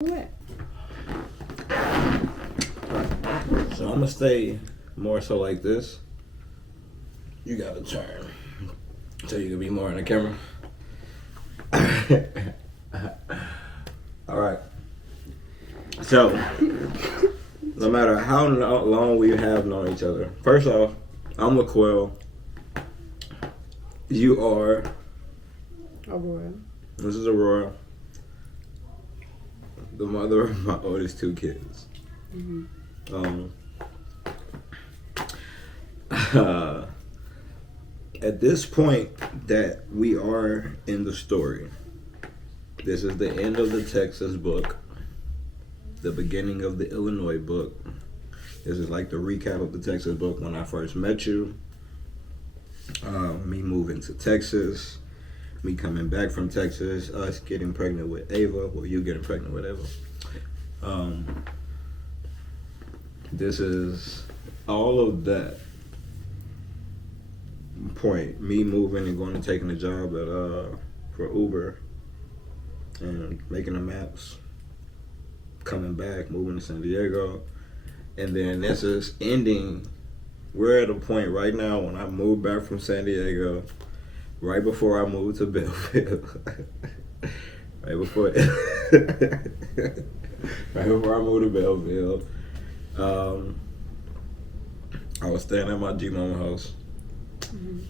What? So I'm gonna stay more so like this. You gotta turn so you can be more in the camera. All right. So no matter how long we have known each other, first off, I'm LaQuell. You are Aurora. This is Aurora, the mother of my oldest two kids. Mm-hmm. At this point that we are in the story, this is the end of the Texas book, the beginning of the Illinois book. This is like the recap of the Texas book when I first met you. Me moving to Texas, me coming back from Texas, us getting pregnant with Ava, well, you getting pregnant with Ava. This is all of that point. Me moving and going and taking a job at for Uber and making the maps. Coming back, moving to San Diego, and then this is ending. We're at a point right now when I moved back from San Diego, right before I moved to Belleville. right before I moved to Belleville. I was staying at my G-Mama house. Mm-hmm.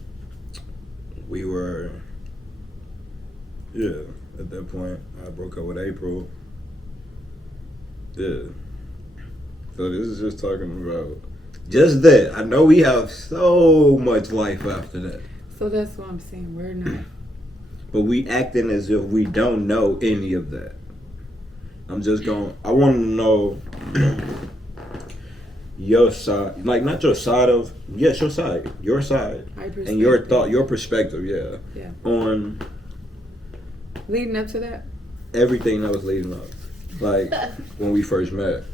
We were, at that point, I broke up with April. Yeah. So this is just talking about just that. I know we have so much life after that. So that's what I'm saying. We're not. But we acting as if we don't know any of that. I want to know your side, like not your side of, yes, your side, and your thought, your perspective, yeah, on leading up to that. Everything that was leading up, like when we first met.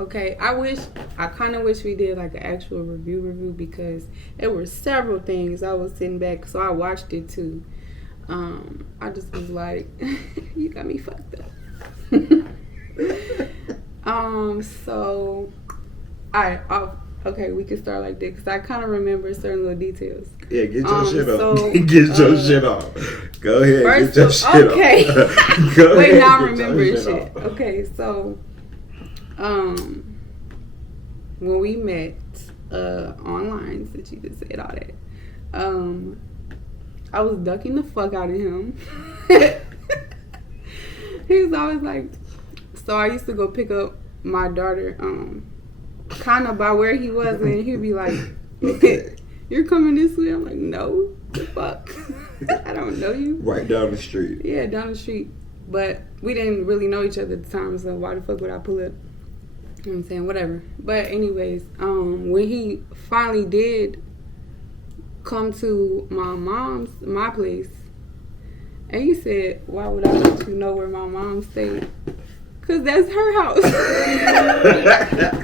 Okay, I kind of wish we did like an actual review because there were several things I was sitting back, so I watched it too. I just was like, you got me fucked up. So, okay, we can start like this because I kind of remember certain little details. Yeah, get your shit off. Get your shit off. Go ahead, first get your shit okay. off. Go Wait, ahead, now I'm get your remembering shit shit. off. Okay, so, when we met online, since you just said all that, I was ducking the fuck out of him. He was always like, so I used to go pick up my daughter, kind of by where he was, and he'd be like, "You're coming this way?" I'm like, "No, the fuck, I don't know you." Right down the street. Yeah, down the street. But we didn't really know each other at the time, so why the fuck would I pull up? You know what I'm saying? Whatever. But anyways, when he finally did come to my place, and he said, "Why would I let you know where my mom stayed?" Cause that's her house.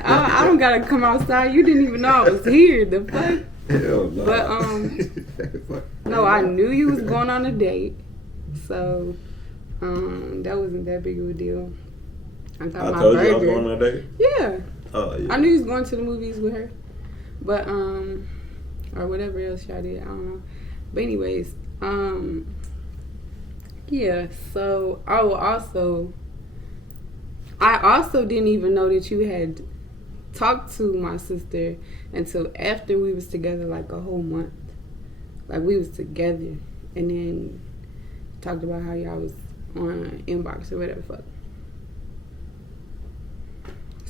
I don't gotta come outside. You didn't even know I was here. The fuck. Hell no. But no, I knew you was going on a date, so that wasn't that big of a deal. I told you I was going on a date? Yeah. Oh, yeah. I knew he was going to the movies with her. But, or whatever else y'all did. I don't know. But anyways, yeah. So, I also didn't even know that you had talked to my sister until after we was together, like a whole month. Like, we was together. And then talked about how y'all was on inbox or whatever fuck.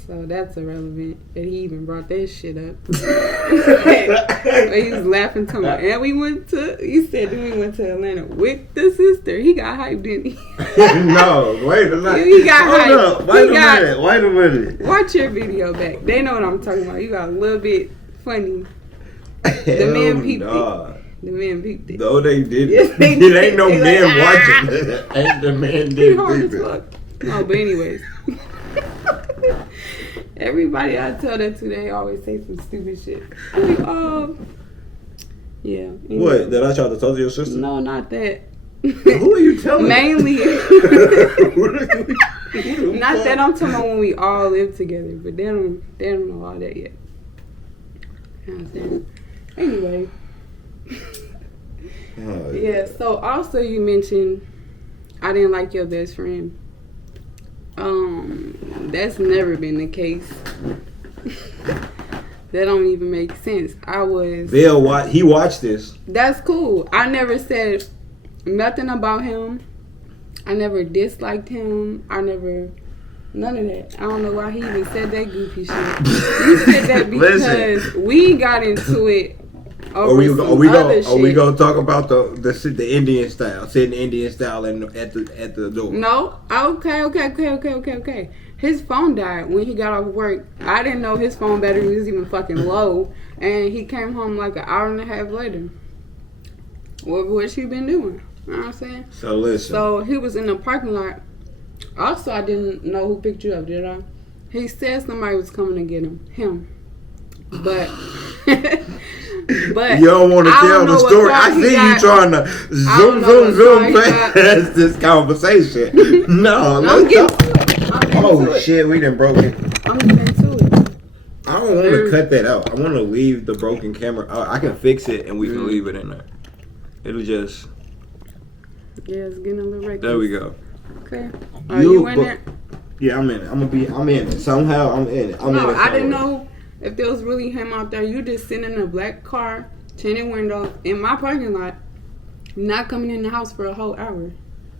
So that's irrelevant that he even brought that shit up. But he was laughing to me. And he said that we went to Atlanta with the sister. He got hyped, didn't he? No, wait a minute. He got hyped. Wait a minute. Watch your video back. They know what I'm talking about. You got a little bit funny. The man peeped it. The man peeped it. No, they didn't. Yes, they It did. ain't no They man like, watching it. Ain't the man He did hard as it. fuck. No, but anyways. Everybody I tell that to, they always say some stupid shit. Like, yeah. Anyway. What? That I tried to talk to your sister? No, not that. Who are you telling? Mainly. Not that I'm talking about when we all live together, but they don't know all that yet. You know what I'm saying? Anyway. Oh, yeah, so also you mentioned I didn't like your best friend. That's never been the case. That don't even make sense. Bill, he watched this. That's cool. I never said nothing about him. I never disliked him. None of that. I don't know why he even said that goofy shit. You said that because we got into it. Are we gonna talk about the Indian style, sitting Indian style at the door? No. Okay. His phone died when he got off work. I didn't know his phone battery was even fucking low, and he came home like an hour and a half later. What's he been doing? You know what I'm saying? So listen. So he was in the parking lot. Also, I didn't know who picked you up, did I? He said somebody was coming to get him. But you don't want to tell the story. I see you trying to zoom past this conversation. No, let's go. Oh shit, we done broke it. I'm getting to it. I don't want to cut that out. I want to leave the broken camera. I can fix it and we can leave it in there. It'll just. Yeah, it's getting a little reckless. There we go. Okay. Are you in it? Yeah, I'm in it. I'm in it. Somehow I'm in it. I didn't know if there was really him out there. You just sitting in a black car, tinted windows, in my parking lot, not coming in the house for a whole hour.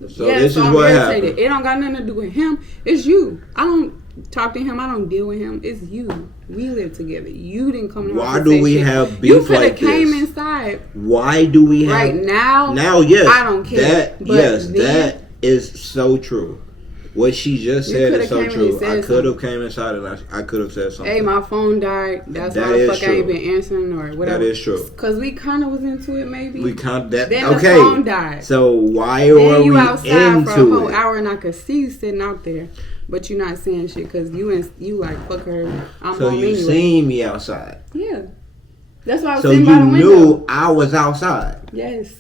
So this is what happened. It don't got nothing to do with him. It's you. I don't talk to him. I don't deal with him. It's you. We live together. You didn't come in. Why do we have beef like this? You came inside. Why do we have right now? Now, yes. I don't care. That is so true. What she just said is so true. I could have came inside and I could have said something. Hey, my phone died. That's why the fuck I ain't been answering or whatever. That is true. Because we kind of was into it, maybe. Then the phone died. So why are we you outside into for a whole it? hour and I could see you sitting out there, but you're not saying shit because you like fuck her. I'm so home you anyway. seen me outside. Yeah, that's why I was so sitting by the window. So you knew I was outside. Yes.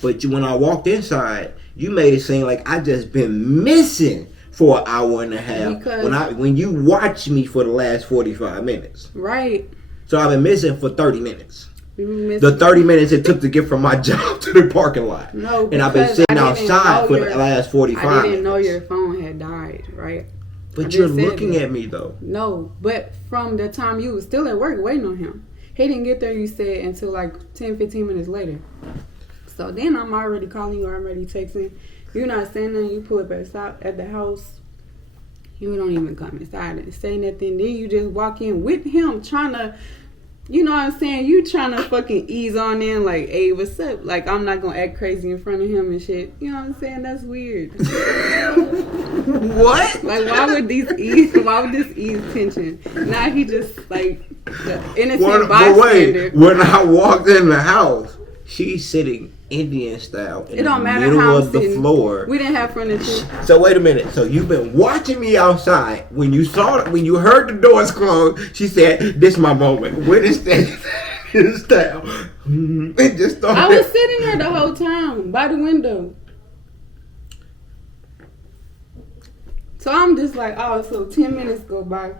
But when I walked inside, you made it seem like I just been missing for an hour and a half when you watched me for the last 45 minutes. Right. So I've been missing for 30 minutes. The 30 minutes it took to get from my job to the parking lot. No, and I've been sitting outside for the last 45 minutes. I didn't know your phone had died, right? But you're looking at me though. No, but from the time you was still at work waiting on him. He didn't get there, you said, until like 10, 15 minutes later. So then I'm already calling you, I'm already texting. You're not saying nothing. You pull up at the house. You don't even come inside and say nothing. Then you just walk in with him trying to, you know what I'm saying? You trying to fucking ease on in like, hey, what's up? Like, I'm not going to act crazy in front of him and shit. You know what I'm saying? That's weird. What? Like, why would this ease tension? Now he just, like, the innocent bystander. But wait, when I walked in the house, she's sitting Indian style in the middle of the floor. We didn't have furniture. So wait a minute. So you've been watching me outside. When you heard the doors close, she said, "This is my moment." When is that style? It just started. I was sitting there the whole time by the window. So I'm just like, oh, so 10 minutes go by.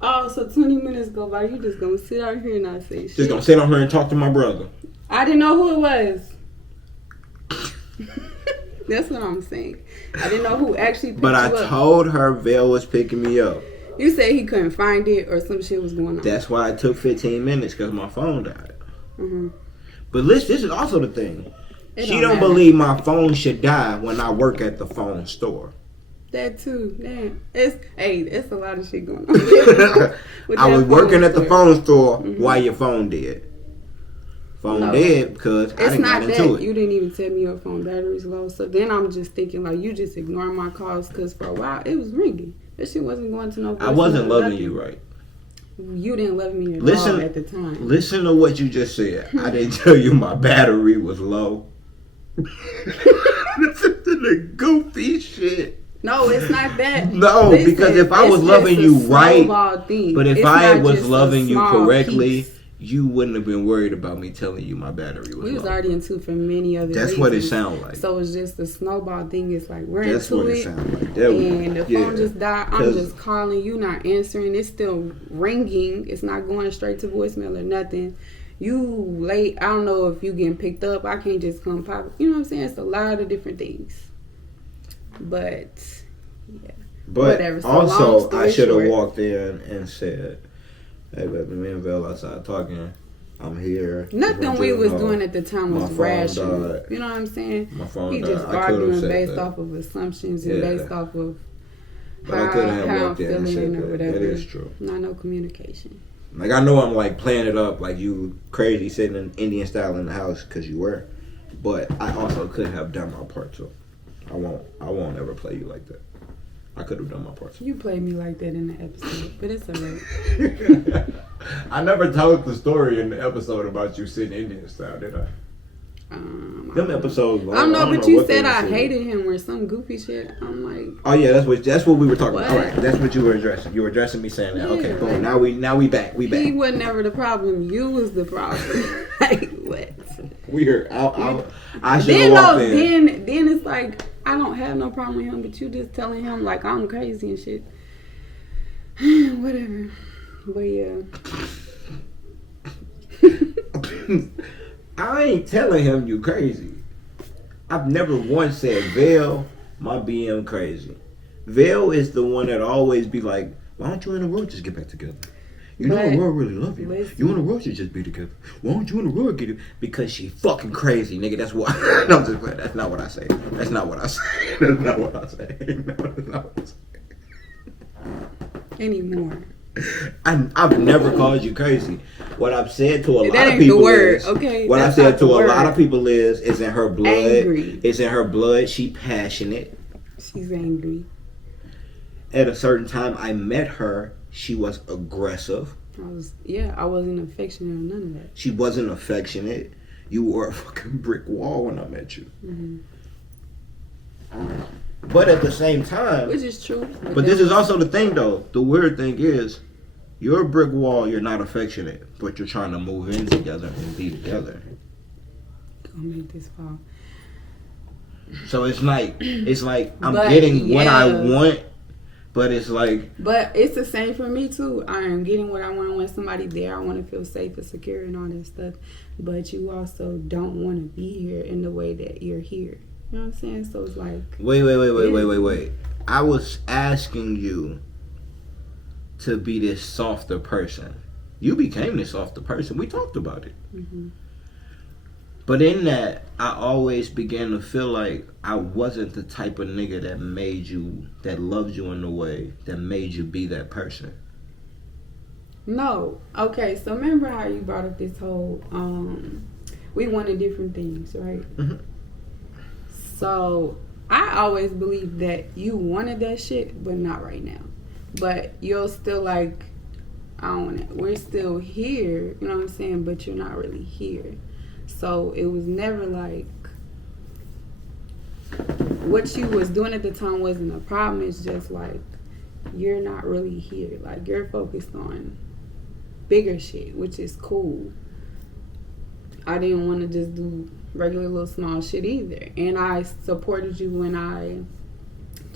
Oh, so 20 minutes go by. You just gonna sit out here and not say shit. Just gonna sit out here and talk to my brother. I didn't know who it was. That's what I'm saying. I didn't know who actually picked you up. But I told her Vail was picking me up. You said he couldn't find it or some shit was going on. That's why it took 15 minutes because my phone died. Mm-hmm. But this is also the thing. She don't believe my phone should die when I work at the phone store. That too. Damn. It's a lot of shit going on. I was working at the phone store while your phone dead. Phone dead because I didn't get into it. You didn't even tell me your phone battery's low. So then I'm just thinking like you just ignoring my calls because for a while it was ringing. That shit wasn't going to no. I wasn't loving you right. You didn't love me at all at the time. Listen to what you just said. I didn't tell you my battery was low. Listen to the goofy shit. No, it's not that. No, because if I was loving you right, but if I was loving you correctly, you wouldn't have been worried about me telling you my battery was We was low. already into for many other That's reasons. what it sounds like. So it's just the snowball thing. It's like we're That's into what it. it sounds like. And the phone just died. I'm just calling. You not answering. It's still ringing. It's not going straight to voicemail or nothing. You late. I don't know if you getting picked up. I can't just come pop. You know what I'm saying? It's a lot of different things. But yeah. But whatever. So also, I should have short, walked in and said, "Hey, baby, me and Vel outside talking. I'm here." Nothing we was doing at the time was rational. Died. You know what I'm saying? My phone He died. just I could've arguing said based that. off of assumptions and based off of But I could have how I'm walked in and said feeling or that. whatever. That is true. Not no communication. Like, I know I'm like playing it up like you crazy sitting in Indian style in the house because you were, but I also could have done my part too. I won't ever play you like that. I could have done my part too. You played me like that in the episode, but it's alright. I never told the story in the episode about you sitting Indian style, did I? Them episodes. I don't know, but you what they said I said. hated him or some goofy shit. I'm like, Oh yeah, that's what we were talking about. What? All right, that's what you were addressing. You were addressing me saying that. Yeah, Okay, boom. like- Now we back. We back. he was never the problem. You was the problem. Like what? We heard. I should Then have walked no, in. then it's like I don't have no problem with him, but you just telling him like I'm crazy and shit. Whatever. But yeah. I ain't telling him you crazy. I've never once said, Vel, my BM crazy. Vel is the one that always be like, why don't you and Aurora just get back together? You know But, Aurora really love you. listen. You and Aurora should just be together. Why don't you and Aurora get it? Because she fucking crazy, nigga. That's why. No, I'm just playing. That's not what I say. That's not what I say. That's not what I say. No, that's not what I say. Anymore. I've never called you crazy. What I've said to a That lot of ain't the people word, is, okay? what I've That's said not to the a lot word. of people is, it's in her blood. Angry. It's in her blood. She passionate. She's angry. At a certain time, I met her. She was aggressive. I wasn't affectionate or none of that. She wasn't affectionate. You were a fucking brick wall when I met you. Mm-hmm. But at the same time, Which is true. but this is also the thing though. The weird thing is, you're a brick wall. You're not affectionate, but you're trying to move in together and be together. Gonna make this fall. So it's like I'm But, getting what I yeah. want, but it's like But it's the same for me too. I am getting what I want. I want somebody there. I want to feel safe and secure and all that stuff. But you also don't want to be here in the way that you're here. You know what I'm saying? So it's like wait. I was asking you to be this softer person. You became this softer person. We talked about it. mm-hmm. But in that, I always began to feel like I wasn't the type of nigga that loved you in a way that made you be that person. No. Okay, so remember how you brought up this whole we wanted different things, right? Mhm. So I always believed that you wanted that shit, but not right now. But you're still like, I don't want it. We're still here, you know what I'm saying? But you're not really here. So it was never like what she was doing at the time wasn't a problem. It's just like you're not really here. Like you're focused on bigger shit, which is cool. I didn't want to just do regular little small shit either. And I supported you when I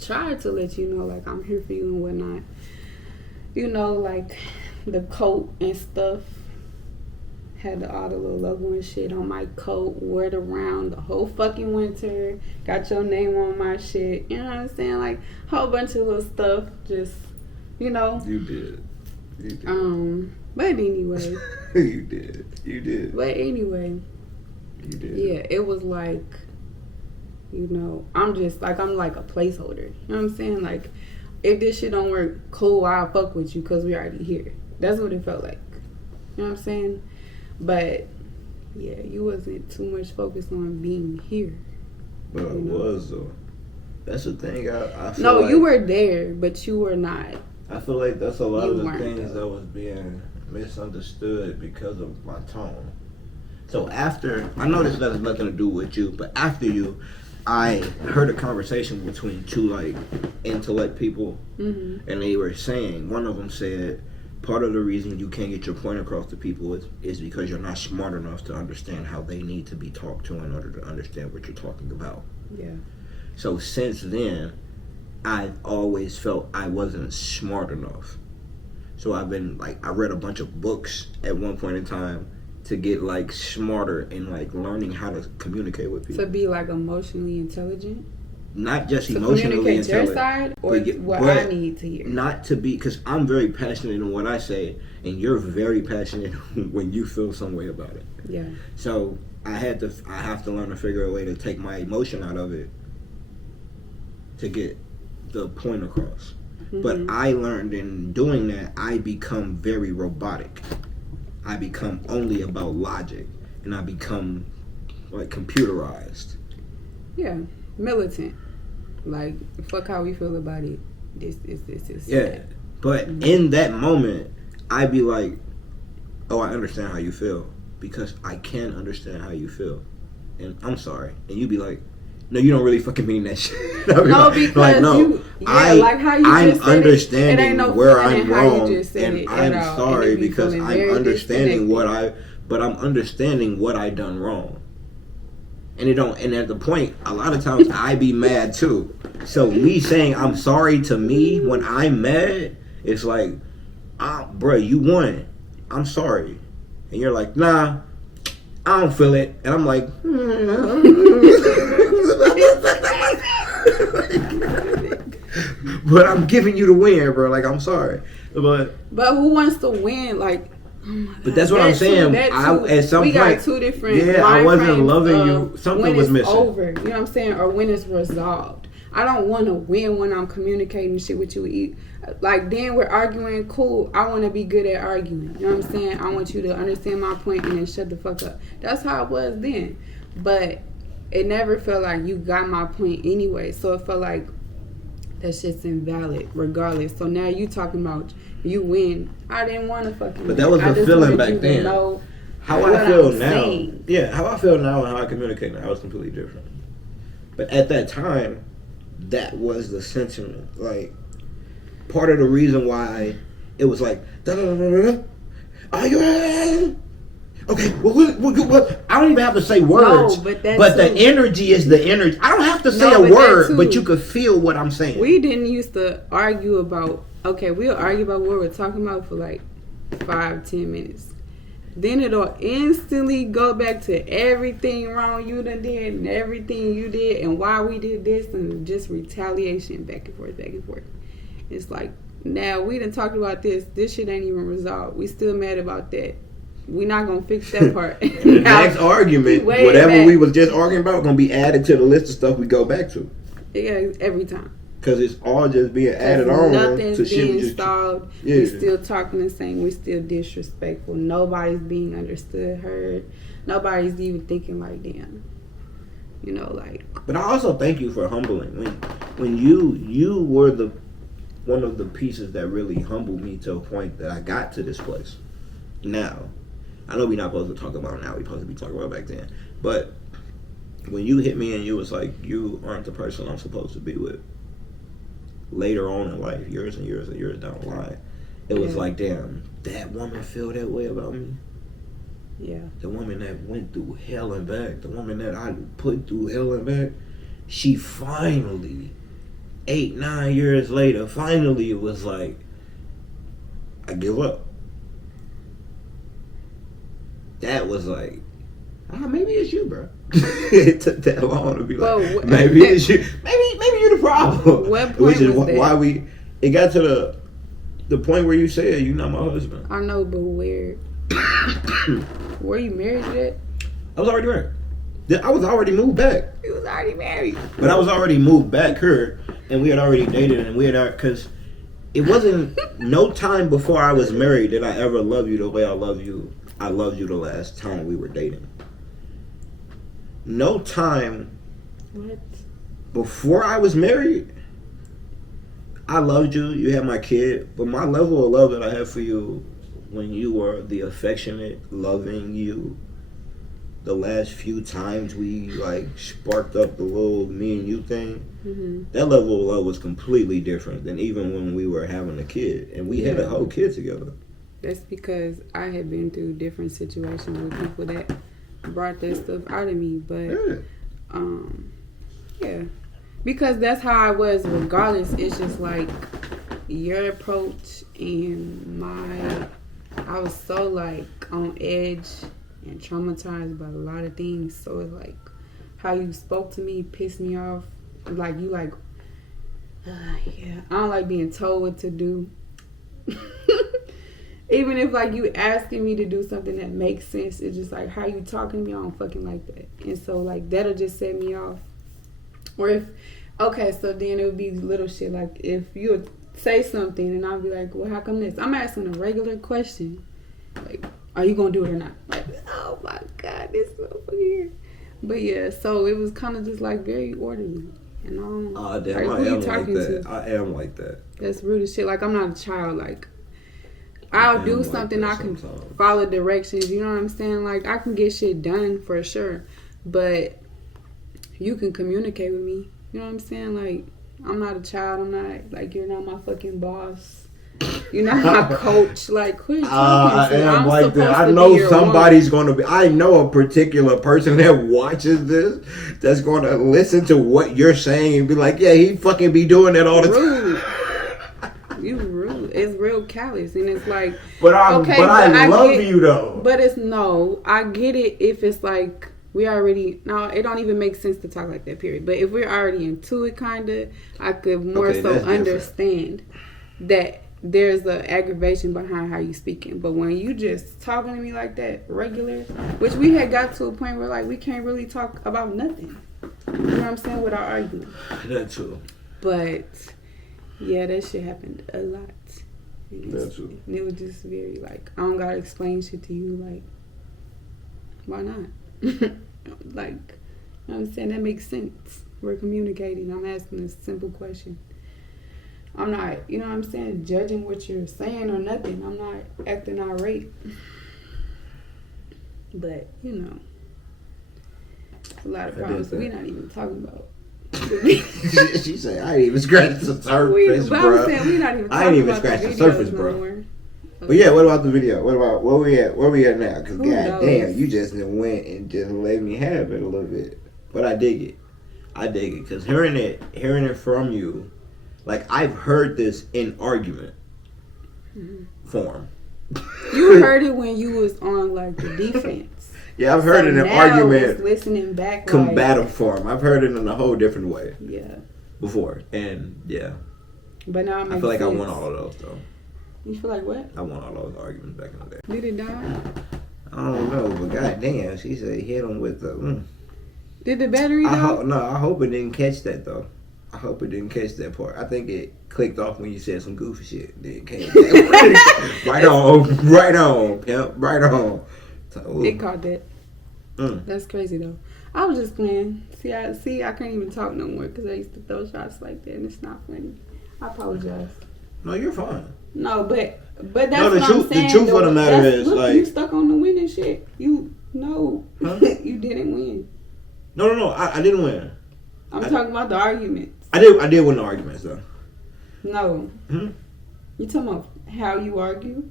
tried to let you know, like, I'm here for you and whatnot. You know, like the coat and stuff. Had all the little logo and shit on my coat. Wore it around the whole fucking winter. Got your name on my shit. You know what I'm saying? Like, whole bunch of little stuff. Just, you know. You did. But anyway. You did. But anyway. You did. Yeah, it was like, you know, I'm like a placeholder. You know what I'm saying? Like, if this shit don't work, cool, I'll fuck with you because we already here. That's what it felt like. You know what I'm saying? But, yeah, you wasn't too much focused on being here. But I was though. That's the thing. I feel No, like, you were there, but you were not. I feel like that's a lot You of the weren't, things though. that was being misunderstood because of my tone. So after, I know this has nothing to do with you, but after you, I heard a conversation between two like intellect people, Mm-hmm. and they were saying, one of them said, part of the reason you can't get your point across to people is because you're not smart enough to understand how they need to be talked to in order to understand what you're talking about. Yeah. So since then, I've always felt I wasn't smart enough. So I've been like, I read a bunch of books at one point in time to get like smarter in like learning how to communicate with people. To be like emotionally intelligent. Not just To emotionally communicate your intelligent. side or what I need to hear. Not to be, because I'm very passionate in what I say, and you're very passionate when you feel some way about it. Yeah. So I have to learn to figure a way to take my emotion out of it to get the point across. Mm-hmm. But I learned in doing that, I become very robotic. I become only about logic, and I become like computerized. Yeah, militant. Like, fuck how we feel about it. This. Yeah, but in that moment, I'd be like, oh, I understand how you feel, because I can understand how you feel, and I'm sorry. And you'd be like, no, you don't really fucking mean that shit. No, like, because like, no, you, yeah, like how you I'm just said understanding it ain't no where fun I'm in how you wrong, just said and it I'm at all. sorry And it be because feeling I'm very understanding disconnected. I'm understanding what I done wrong. And and at the point, a lot of times I be mad too. So me saying I'm sorry to me when I'm mad, it's like, bruh, you won. I'm sorry. And you're like, nah, I don't feel it. And I'm like, but I'm giving you the win, bro. Like, I'm sorry. But who wants to win? Like, but that's what I'm saying. At some we point, got two different. Yeah, I wasn't frames loving you. Something was missing. Over, you know what I'm saying, or when it's resolved. I don't want to win when I'm communicating shit with you. Like, then we're arguing, cool. I want to be good at arguing. You know what I'm saying? I want you to understand my point and then shut the fuck up. That's how it was then. But it never felt like you got my point anyway. So it felt like that shit's invalid regardless. So now you talking about you win. I didn't want to fucking But that was win. the feeling back then. How I feel now. Saying. Yeah, how I feel now and how I communicate now is completely different. But at that time, that was the sentiment. Like, part of the reason why it was like, are you okay, what? I don't even have to say words. No, but the energy is the energy. I don't have to say a word, but you could feel what I'm saying. We didn't used to argue about, okay, we'll argue about what we're talking about for like 5-10 minutes. Then it'll instantly go back to everything wrong you done did and everything you did and why we did this and just retaliation back and forth, back and forth. It's like, now we done talked about this. This shit ain't even resolved. We still mad about that. We not gonna fix that part. The next argument, whatever we was just arguing about, gonna be added to the list of stuff we go back to. Yeah, every time. Because it's all just being added on. Nothing's to being shit solved. Yeah. We're still talking the same. We're still disrespectful. Nobody's being understood, heard. Nobody's even thinking like, damn. You know, like. But I also thank you for humbling. When you were one of the pieces that really humbled me to a point that I got to this place. Now, I know we're not supposed to talk about now. We're supposed to be talking about back then. But when you hit me and you was like, you aren't the person I'm supposed to be with. Later on in life, years and years and years down the line, it was like, damn, that woman feel that way about me? Yeah. The woman that went through hell and back, the woman that I put through hell and back, she finally, 8-9 years later, finally was like, I give up. That was like, maybe it's you, bro. It took that long to be like, maybe it's you. Maybe you're the problem. What point Which is was that? why it got to the point where you said you're not my husband. I know, but where? Were you married yet? I was already married. I was already moved back. You was already married. But I was already moved back here, and we had already dated, and we had because it wasn't no time before I was married did I ever love you the way I love you. I loved you the last time we were dating. No time before I was married, I loved you. You had my kid, but my level of love that I had for you when you were the affectionate, loving you. The last few times we like sparked up the little me and you thing, that level of love was completely different than even when we were having a kid and we had a whole kid together. That's because I had been through different situations with people that brought that stuff out of me. But, yeah. Because that's how I was regardless. It's just like your approach and I was so like on edge and traumatized by a lot of things. So it's like how you spoke to me pissed me off. Like you like, yeah, I don't like being told what to do. Even if like you asking me to do something that makes sense, it's just like how you talking to me, I don't fucking like that. And so like that'll just set me off. Or if, okay, so then it would be little shit like if you would say something and I'll be like, well, how come this? I'm asking a regular question. Like, are you gonna do it or not? Like, oh my God, this motherfucker here. But yeah, so it was kind of just like very orderly. And oh damn, like, I am like that. I am like that. That's rude as shit. Like I'm not a child. Like I'll do something, I can follow directions. You know what I'm saying? Like I can get shit done for sure, but you can communicate with me. You know what I'm saying? Like I'm not a child. I'm not like you're not my fucking boss. You're not my coach. Like who are you talking to? I am I'm like that. I to know be your somebody's going to be. I know a particular person that watches this that's going to listen to what you're saying and be like, yeah, he fucking be doing that all the time. You rude. It's real callous, and it's like. But I love you though. But it's no. I get it if it's like we already. No, it don't even make sense to talk like that. Period. But if we're already into it, kinda, I could more so understand that there's an aggravation behind how you speaking. But when you just talking to me like that, regular, which we had got to a point where like we can't really talk about nothing. You know what I'm saying? Without arguing. That too. But. Yeah, that shit happened a lot. That's true. And it was just very like, I don't gotta explain shit to you. Like, why not? Like, you know what I'm saying? That makes sense. We're communicating. I'm asking a simple question. I'm not, you know what I'm saying, judging what you're saying or nothing. I'm not acting irate. But, you know, a lot of problems we're not even talking about. She said, I ain't even scratched the surface, bro. I'm saying we not even I ain't even scratched the surface, bro. Okay. But yeah, what about the video? What about where we at now? Because goddamn, you just went and just let me have it a little bit. But I dig it. Because hearing it from you, like I've heard this in argument form. You heard it when you was on like the defense. Yeah, I've heard it in an argument, listening back, combative form. I've heard it in a whole different way. Yeah. Before, and yeah. But now it makes I feel like sense. I won all of those though. You feel like what? I won all those arguments back in the day. Did it die? I don't know, but goddamn, she said hit him with the. Did the battery die? I hope it didn't catch that though. I hope it didn't catch that part. I think it clicked off when you said some goofy shit. Then it came right on, pimp, right on. So, it caught that. That's crazy though. I was just playing. See, I can't even talk no more because I used to throw shots like that, and it's not funny. I apologize. No, you're fine. No, but that's no, what I'm saying. The truth of the matter is, look, like, you stuck on the winning shit. You huh? You didn't win. No, I didn't win. I'm talking about the arguments. I did win the arguments though. No. You talking about how you argue?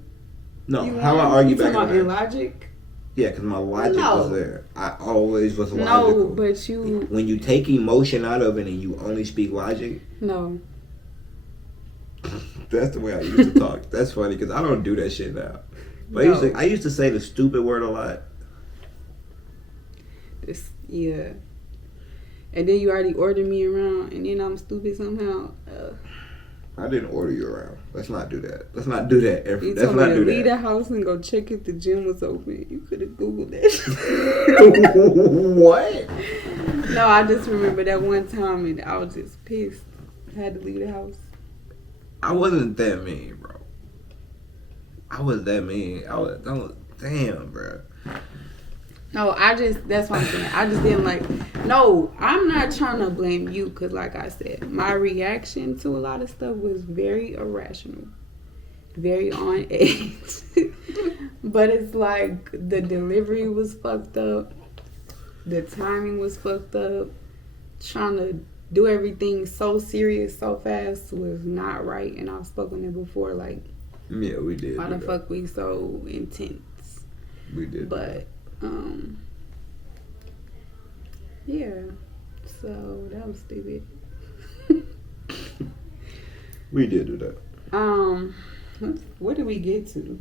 No, how I argue back in the day. You talking about logic? Yeah, because my logic was there. I always was logical. No, but you... When you take emotion out of it and you only speak logic... No. That's the way I used to talk. That's funny because I don't do that shit now. But no. I used to say the stupid word a lot. Yeah. And then you already ordered me around and then I'm stupid somehow. I didn't order you around. Let's not do that. Let's not do that. You told me to leave the house and go check if the gym was open. You could have Googled that. What? No, I just remember that one time and I was just pissed. I had to leave the house. I wasn't that mean, bro. I was that mean. Damn, bro. No, that's what I'm saying. I just didn't like, no, I'm not trying to blame you because like I said, my reaction to a lot of stuff was very irrational, very on edge. But it's like the delivery was fucked up. The timing was fucked up. Trying to do everything so serious, so fast was not right. And I've spoken it before, like, Yeah, we did. Why the that. fuck we so intense? We did. But yeah. So that was stupid. We did do that. What did we get to?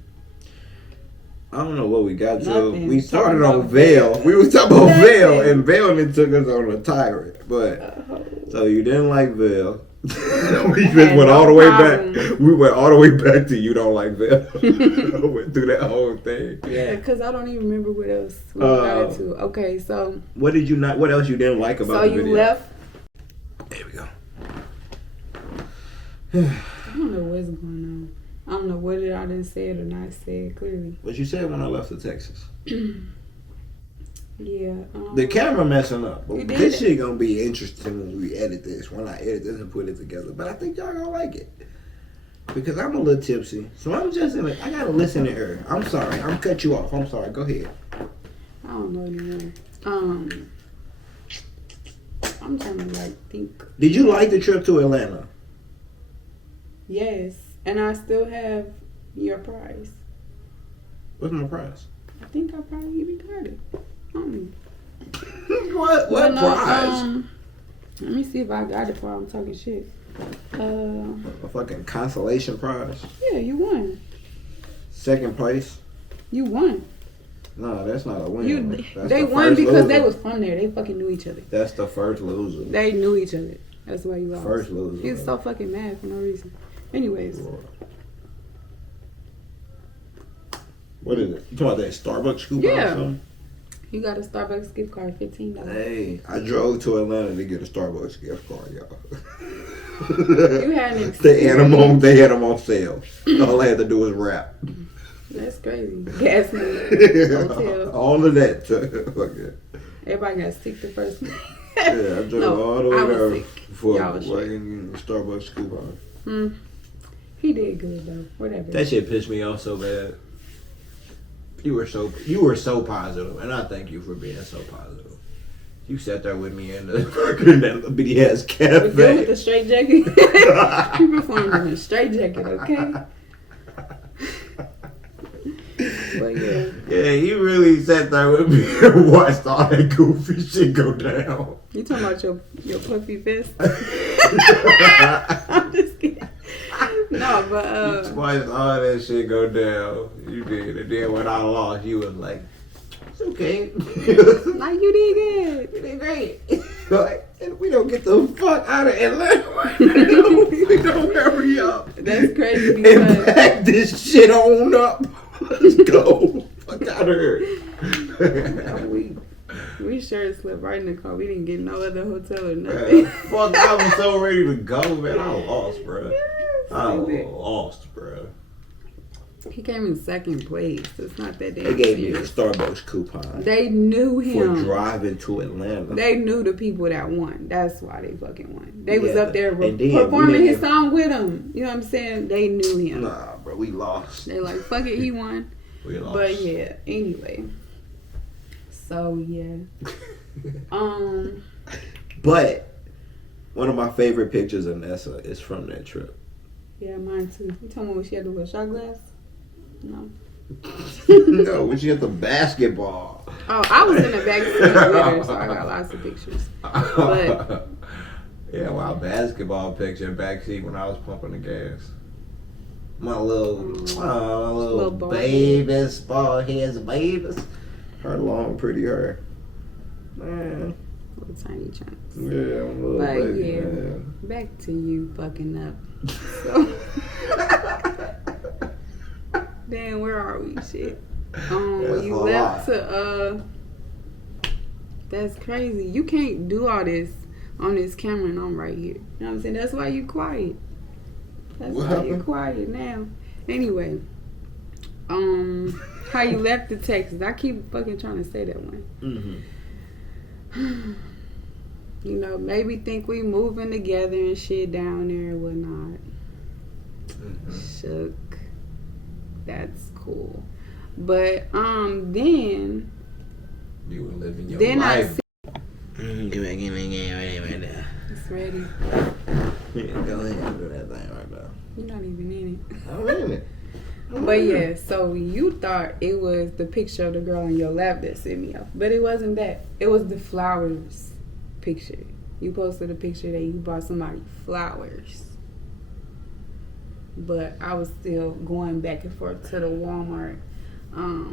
I don't know what we got to. Nothing. We started Talking on about Veil. Veil. We was talking about Nothing. Veil, and Veil then took us on a tyrant. But so you didn't like Veil. We just had went no all the way problem. back. We went all the way back to you don't like Veil. Went through that whole thing. Yeah, because I don't even remember what else we got into. Okay, so. What did you not? What else you didn't like about So the you video? left. There we go. I don't know what's going on. I don't know what I didn't say it or not said clearly. What you said when I left to Texas? Yeah. The camera messing up. But You did this it. shit gonna be interesting when we edit this. When I edit this and put it together. But I think y'all gonna like it. Because I'm a little tipsy. So I'm just in I gotta listen to her. I'm sorry. I'm cut you off. I'm sorry. Go ahead. I don't know anymore. I'm trying to think. Did you like the trip to Atlanta? Yes. And I still have your prize. What's my prize? I think I probably even got it. What Well, no, prize? let me see if I got it before I'm talking shit. A fucking consolation prize? Yeah, you won. Second place? You won. No, that's not a win. That's They the won first because they loser. was from there. They fucking knew each other. That's the first loser. They knew each other. That's why you lost. First loser. He was so fucking mad for no reason. Anyways, What is it? You talking about that Starbucks coupon Yeah. or something? you got a Starbucks gift card, $15. Hey, I drove to Atlanta to get a Starbucks gift card, y'all. You had an They had them on sale. All I had to do was rap. That's crazy. Gas money, hotel. All of that. Okay. Everybody got sick the first one. Yeah, I drove No, all the way I was there sick. for Y'all was fucking Starbucks coupon. He did good though. Whatever. That shit pissed me off so bad. You were so positive, and I thank you for being so positive. You sat there with me in the Fucking that bitty ass Was good with cafe. the straight jacket. He performed in a straight jacket, okay? But yeah. Yeah, you really sat there with me and watched all that goofy shit go down. You talking about your puffy fist? I'm just kidding. No, but You watched all that shit go down. You did. And then when I lost, you was like, it's okay. like you did good. You did great. Like, and we don't get the fuck out of Atlanta. We don't hurry up. That's crazy And because back this shit on up. Let's go. Fuck out of here. we sure slept right in the car. We didn't get no other hotel or nothing. Fuck, I was so ready to go, man. I lost, bro. I Stupid. lost, bro. He came in second place. It's not that They damn gave me a serious. Starbucks coupon They knew for him. driving to Atlanta. They knew the people that won. That's why they fucking won. They was Yeah, up there and then we performing didn't his even- song with him. You know what I'm saying? They knew him. Nah, bro, we lost. They like, fuck it, he won. We lost. But yeah, anyway. So yeah. But one of my favorite pictures of Nessa is from that trip. Yeah, mine too. You talking about when she had the little shot glass? No. No, when she had the basketball. Oh, I was in the back seat with her, so I got lots of pictures. But yeah, wow, basketball picture backseat when I was pumping the gas. My little Little bald babies, bald heads, babies. Her long, pretty hair. Man, little tiny chunks. yeah, I'm a little But baby, yeah, man. back to you fucking up. So, damn, where are we? Shit. When That's you a left lot. to that's crazy. You can't do all this on this camera and I'm right here. You know what I'm saying? That's why you quiet. That's What why you're happened? quiet now. Anyway, how you left the Texas? I keep fucking trying to say that one. Mm-hmm. You know, maybe think we moving together and shit down there and whatnot. Shook. That's cool. But then You were living your then I life. see Get back in the game right now. it's ready. Yeah, go ahead and do that thing right now. You're not even in it. I'm in it. But yeah, so you thought it was the picture of the girl in your lap that sent me off. But it wasn't that. It was the flowers picture. You posted a picture that you bought somebody flowers. But I was still going back and forth to the Walmart,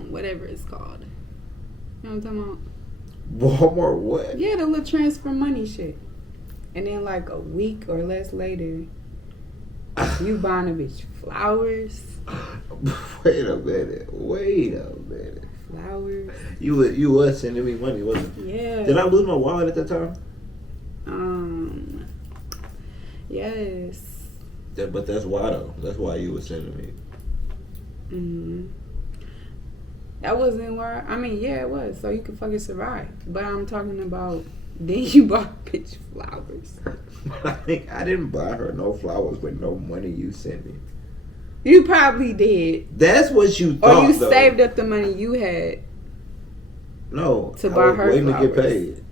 whatever it's called. You know what I'm talking about? Walmart what? Yeah, the little transfer money shit. And then like a week or less later, you buying a bitch flowers. Wait a minute. Flowers. You was sending me money, wasn't you? Yeah. Did I lose my wallet at that time? Yes. But that's why though. That's why you was sending me. That wasn't where. I mean, yeah, it was. So you could fucking survive. But I'm talking about. Then you bought bitch flowers. I didn't buy her no flowers with no money you sent me. You probably did. That's what you thought. Or you though. saved up the money you had. No. To buy her waiting flowers. to get paid.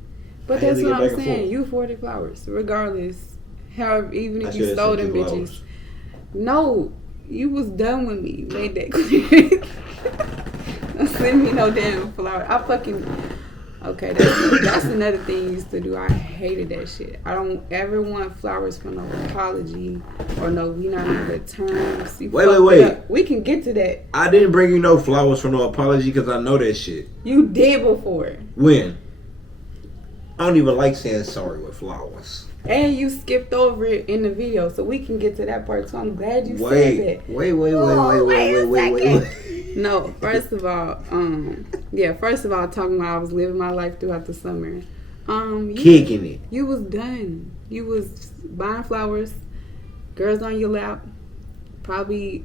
But that's what I'm saying. You afforded flowers, regardless. However, even if you stole them bitches. No, you was done with me. Made that clear. Don't send me no damn flower. I fucking. Okay, that's another thing you used to do. I hated that shit. I don't ever want flowers for no apology or no we not on good terms. Wait. We can get to that. I didn't bring you no flowers for no apology because I know that shit. You did before. When? I don't even like saying sorry with flowers. And you skipped over it in the video, so we can get to that part. So I'm glad you said that. Wait. No, first of all, talking about I was living my life throughout the summer. Kicking it. You was done. You was buying flowers, girls on your lap, probably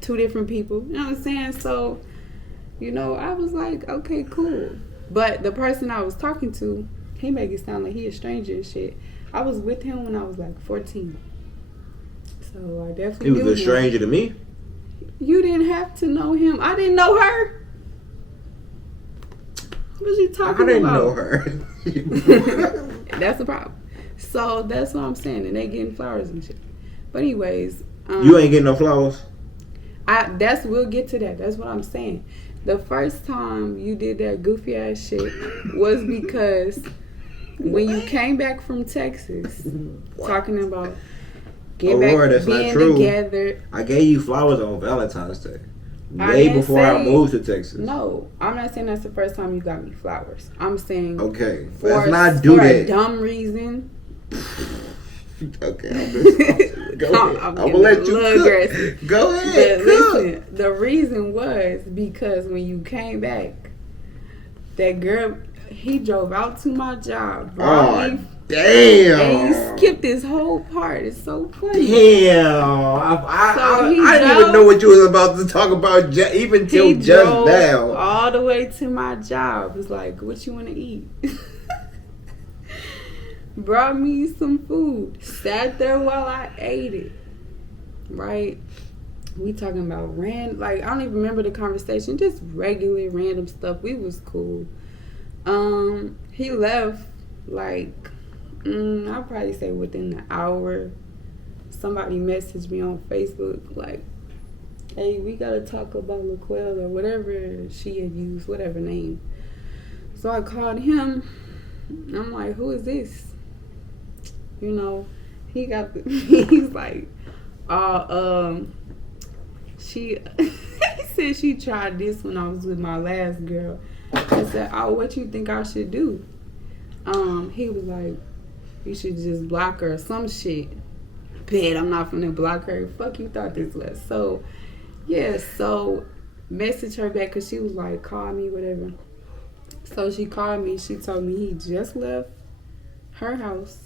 2 different people. You know what I'm saying? So, I was like, okay, cool. But the person I was talking to, he make it sound like he a stranger and shit. I was with him when I was like 14. So I definitely He was a stranger to me? You didn't have to know him. I didn't know her. What you talking about? I didn't know her. That's the problem. So that's what I'm saying. And they getting flowers and shit. But anyways. You ain't getting no flowers? We'll get to that. That's what I'm saying. The first time you did that goofy ass shit was because when you came back from Texas talking about Aurora, that's being not true. Together. I gave you flowers on Valentine's Day. Way before I moved to Texas. No, I'm not saying that's the first time you got me flowers. I'm saying okay, let's not do that. For a dumb reason. Okay, go ahead. I'm gonna let you cook. Go ahead. But listen, the reason was because when you came back, that girl, he drove out to my job. Damn! And you skipped this whole part. It's so funny. Damn! I didn't even know what you was about to talk about even till just now. All the way to my job. It's like, what you want to eat? Brought me some food. Sat there while I ate it. Right? We talking about I don't even remember the conversation. Just regular random stuff. We was cool. He left I'll probably say within an hour. Somebody messaged me on Facebook like, hey, we gotta talk about LaQuelle or whatever she had used, whatever name. So I called him. I'm like, who is this? He got he's like, she he said she tried this when I was with my last girl. I said, oh, what you think I should do? He was like, you should just block her or some shit. Bet I'm not finna block her. Fuck you thought this was. So, yeah, message her back because she was like, call me, whatever. So she called me. She told me he just left her house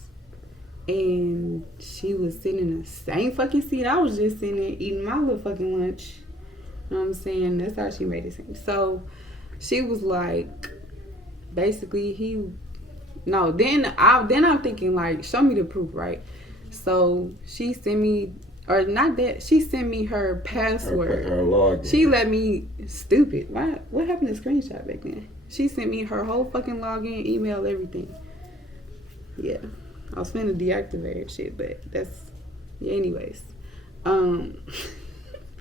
and she was sitting in the same fucking seat I was just sitting there eating my little fucking lunch. You know what I'm saying? That's how she made it seem. So she was like, basically then I'm thinking like, show me the proof, right? So she sent me, or not that, she sent me her password. Her login. She let me, stupid. What happened to screenshot back then? She sent me her whole fucking login, email, everything. Yeah. I was finna deactivate shit, but that's, yeah, anyways. For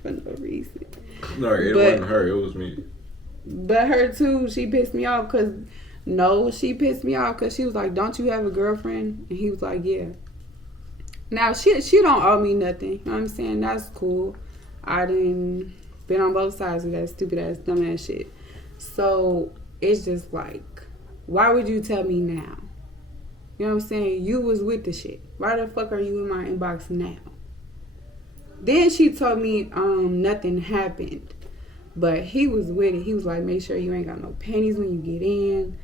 no reason. No, it But- wasn't her. It was me. But her too, she pissed me off because she pissed me off because she was like, "Don't you have a girlfriend?" And he was like, "Yeah." Now she don't owe me nothing. You know what I'm saying? That's cool. I done been on both sides of that stupid ass, dumb ass shit. So it's just like, why would you tell me now? You know what I'm saying? You was with the shit. Why the fuck are you in my inbox now? Then she told me nothing happened. But he was with it. He was like, make sure you ain't got no panties when you get in.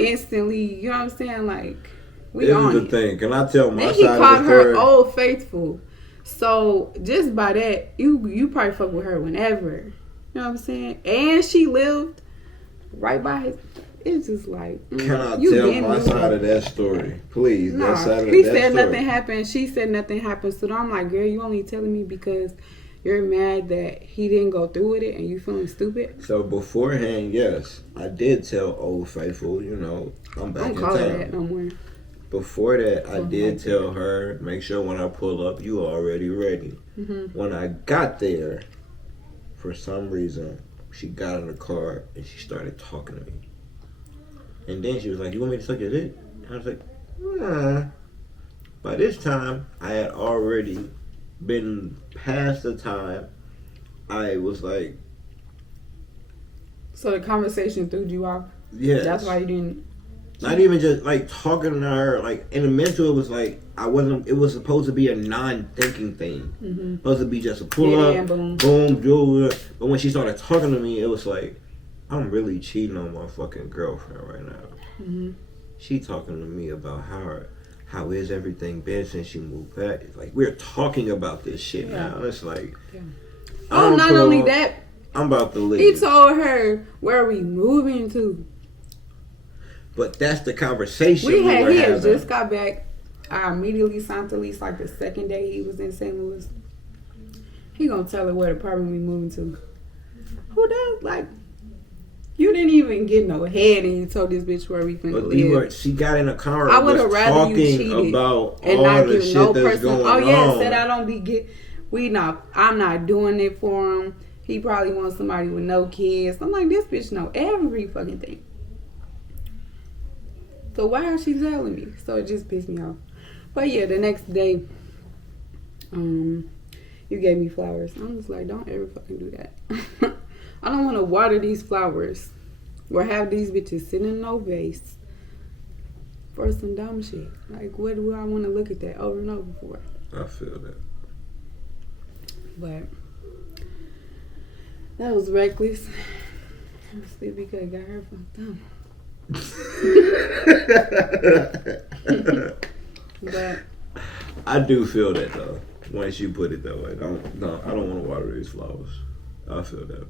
Instantly, you know what I'm saying? Like, we This on is the it. thing. Can I tell my Then he side called of the her story? old faithful. So just by that, you probably fuck with her whenever. You know what I'm saying? And she lived right by his. It's just like, Can I you tell been my moving. side of that story? Please, No, that side of he that said story. nothing happened. She said nothing happened. So I'm like, girl, you only telling me because you're mad that he didn't go through with it and you feeling stupid? So beforehand, yes, I did tell Old Faithful, you know, I'm back Don't in call her town. that no more. Before that, I Don't did like tell her, make sure when I pull up, you already ready. Mm-hmm. When I got there, for some reason, she got in the car and she started talking to me. And then she was like, you want me to suck your dick? And I was like, nah. By this time, I had already been past the time. I was like, So the conversation threw you off. yes. That's why you didn't. Not even just like talking to her, like in the mental, it was like it was supposed to be a non-thinking thing. Mm-hmm. Supposed to be just a pull Yeah, up, and boom. boom, do it. But when she started talking to me, it was like, I'm really cheating on my fucking girlfriend right now. Mm-hmm. She talking to me about how is everything been since she moved back. It's like we're talking about this shit Yeah. now. It's like, Yeah. I'm Not only that, I'm about to leave. he told her, where are we moving to? But that's the conversation He were had having. just got back. I immediately signed the lease like the second day he was in St. Louis. He gonna tell her what apartment we moving to. Who does? Like, you didn't even get no head and you told this bitch where we finna live. She got in a car. I would have was rather you talking cheated about and all not the give shit no that's person. going Oh yeah, on. said I don't be I'm not doing it for him. He probably wants somebody with no kids. I'm like, this bitch know every fucking thing. So why is she telling me? So it just pissed me off. But yeah, the next day, you gave me flowers. I'm just like, don't ever fucking do that. I don't want to water these flowers or have these bitches sitting in no vase for some dumb shit. Like, what do I want to look at that over and over for? I feel that. But that was reckless. Sleepy cut got her fucked up. But I do feel that though. Once you put it that way, I don't want to water these flowers. I feel that.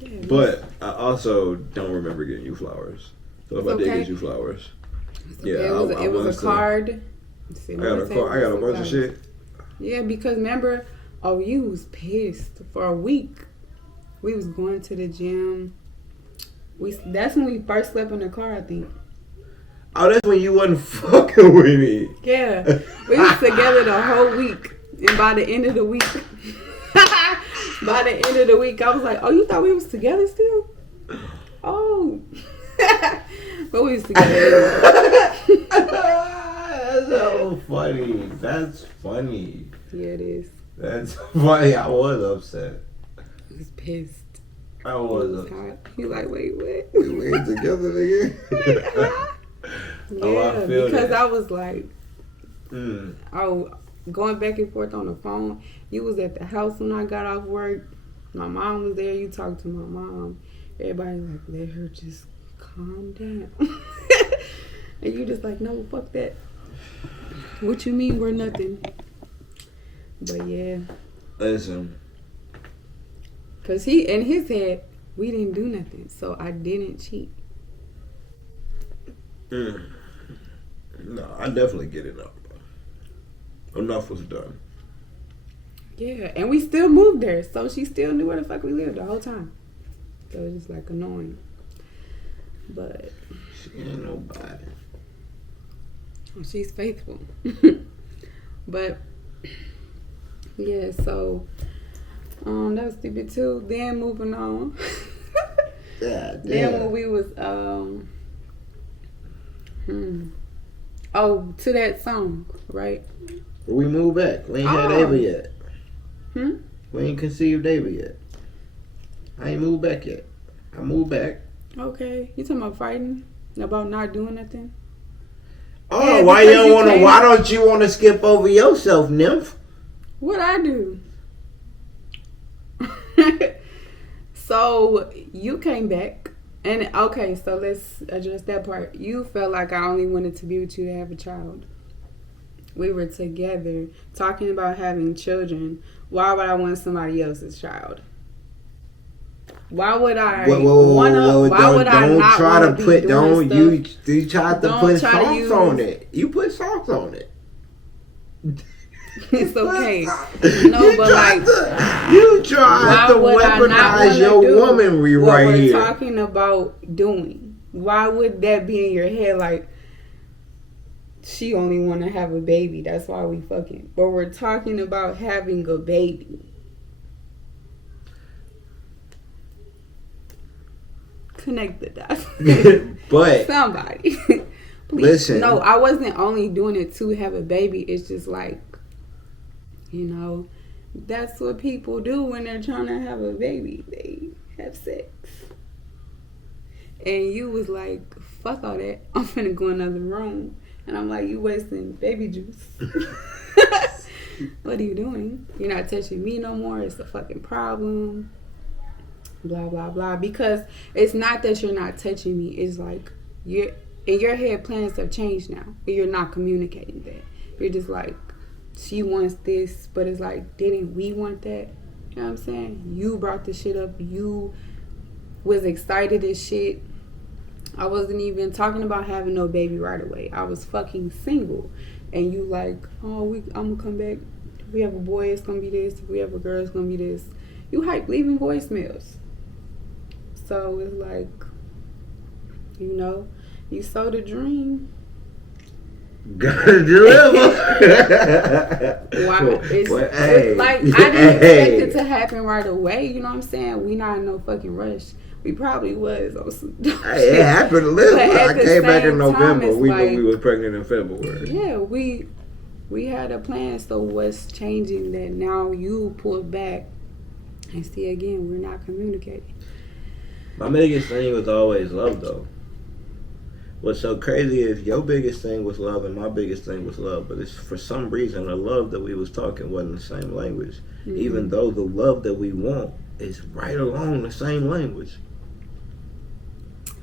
yeah, But I also don't remember getting you flowers. So if It's I did okay. get you flowers, yeah, yeah, it was a card. I got a bunch of shit. Yeah, because remember, you was pissed for a week. We was going to the gym. That's when we first slept in the car, I think. Oh, that's when you wasn't fucking with me. Yeah, we was together the whole week, and by the end of the week, I was like, "Oh, you thought we was together still?" Oh, but we was together. That's so funny. That's funny. Yeah, it is. That's funny. I was upset. He was pissed. I He was was upset. hot. He like, wait, what? We ain't together, nigga. Yeah, Oh, I feel because that. I was like, Mm. going back and forth on the phone. You was at the house when I got off work. My mom was there. You talked to my mom. Everybody like, let her just calm down. And you just like, no, fuck that. What you mean we're nothing? But yeah, Listen, because he in his head, we didn't do nothing, so I didn't cheat. no, I definitely get it now. Enough was done. Yeah, and we still moved there, so she still knew where the fuck we lived the whole time. So it's just like annoying. But She ain't nobody. she's faithful. But yeah, so That was stupid too. Then moving on. Yeah, Then when we was oh, to that song, right? We moved back. We ain't had Oh. Ava yet. Hmm? We ain't conceived Ava yet. I ain't moved back yet. I moved back. Okay. You talking about fighting? About not doing nothing? Oh, Yeah, why you because don't you want to? can't- Why don't you want to skip over yourself, nymph? What I do? So you came back, and okay, so let's address that part. You felt like I only wanted to be with you to have a child. We were together talking about having children. Why would I want somebody else's child? Why would I wanna? Why would I not try to wanna be put? doing Don't stuff? you tried to Don't put try to songs use- on it? You put songs on it. It's okay. You No, but tried like, you tried to would I not weaponize wanna your do womanry what right we're here. talking about doing? Why would that be in your head? Like, she only want to have a baby. That's why we fucking. But we're talking about having a baby. Connect the dots. But Somebody. Please. Listen. No, I wasn't only doing it to have a baby. It's just like, you know, that's what people do when they're trying to have a baby. They have sex. And you was like, fuck all that. I'm finna go in another room. And I'm like, you wasting baby juice. What are you doing? You're not touching me no more. It's a fucking problem. Blah, blah, blah. Because it's not that you're not touching me. It's like, you're in your head, plans have changed now. But you're not communicating that. You're just like, she wants this. But it's like, didn't we want that? You know what I'm saying? You brought the shit up. You was excited as shit. I wasn't even talking about having no baby right away. I was fucking single. And you like, oh, I'm gonna come back. If we have a boy, it's gonna be this. If we have a girl, it's gonna be this. You hype leaving voicemails. So it's like, you know, you sold a dream. gotta deliver. Why? Well, hey, It's like, I didn't expect it to happen right away. You know what I'm saying? We not in no fucking rush. We probably was on some Hey, it happened a little But bit. at I the came back same in time, November. it's We like- knew we was pregnant in February. Yeah, we had a plan. So what's changing that now you pulled back and see again, we're not communicating. My biggest thing was always love, though. What's so crazy is your biggest thing was love and my biggest thing was love. But it's for some reason the love that we was talking wasn't the same language. Mm-hmm. Even though the love that we want is right along the same language.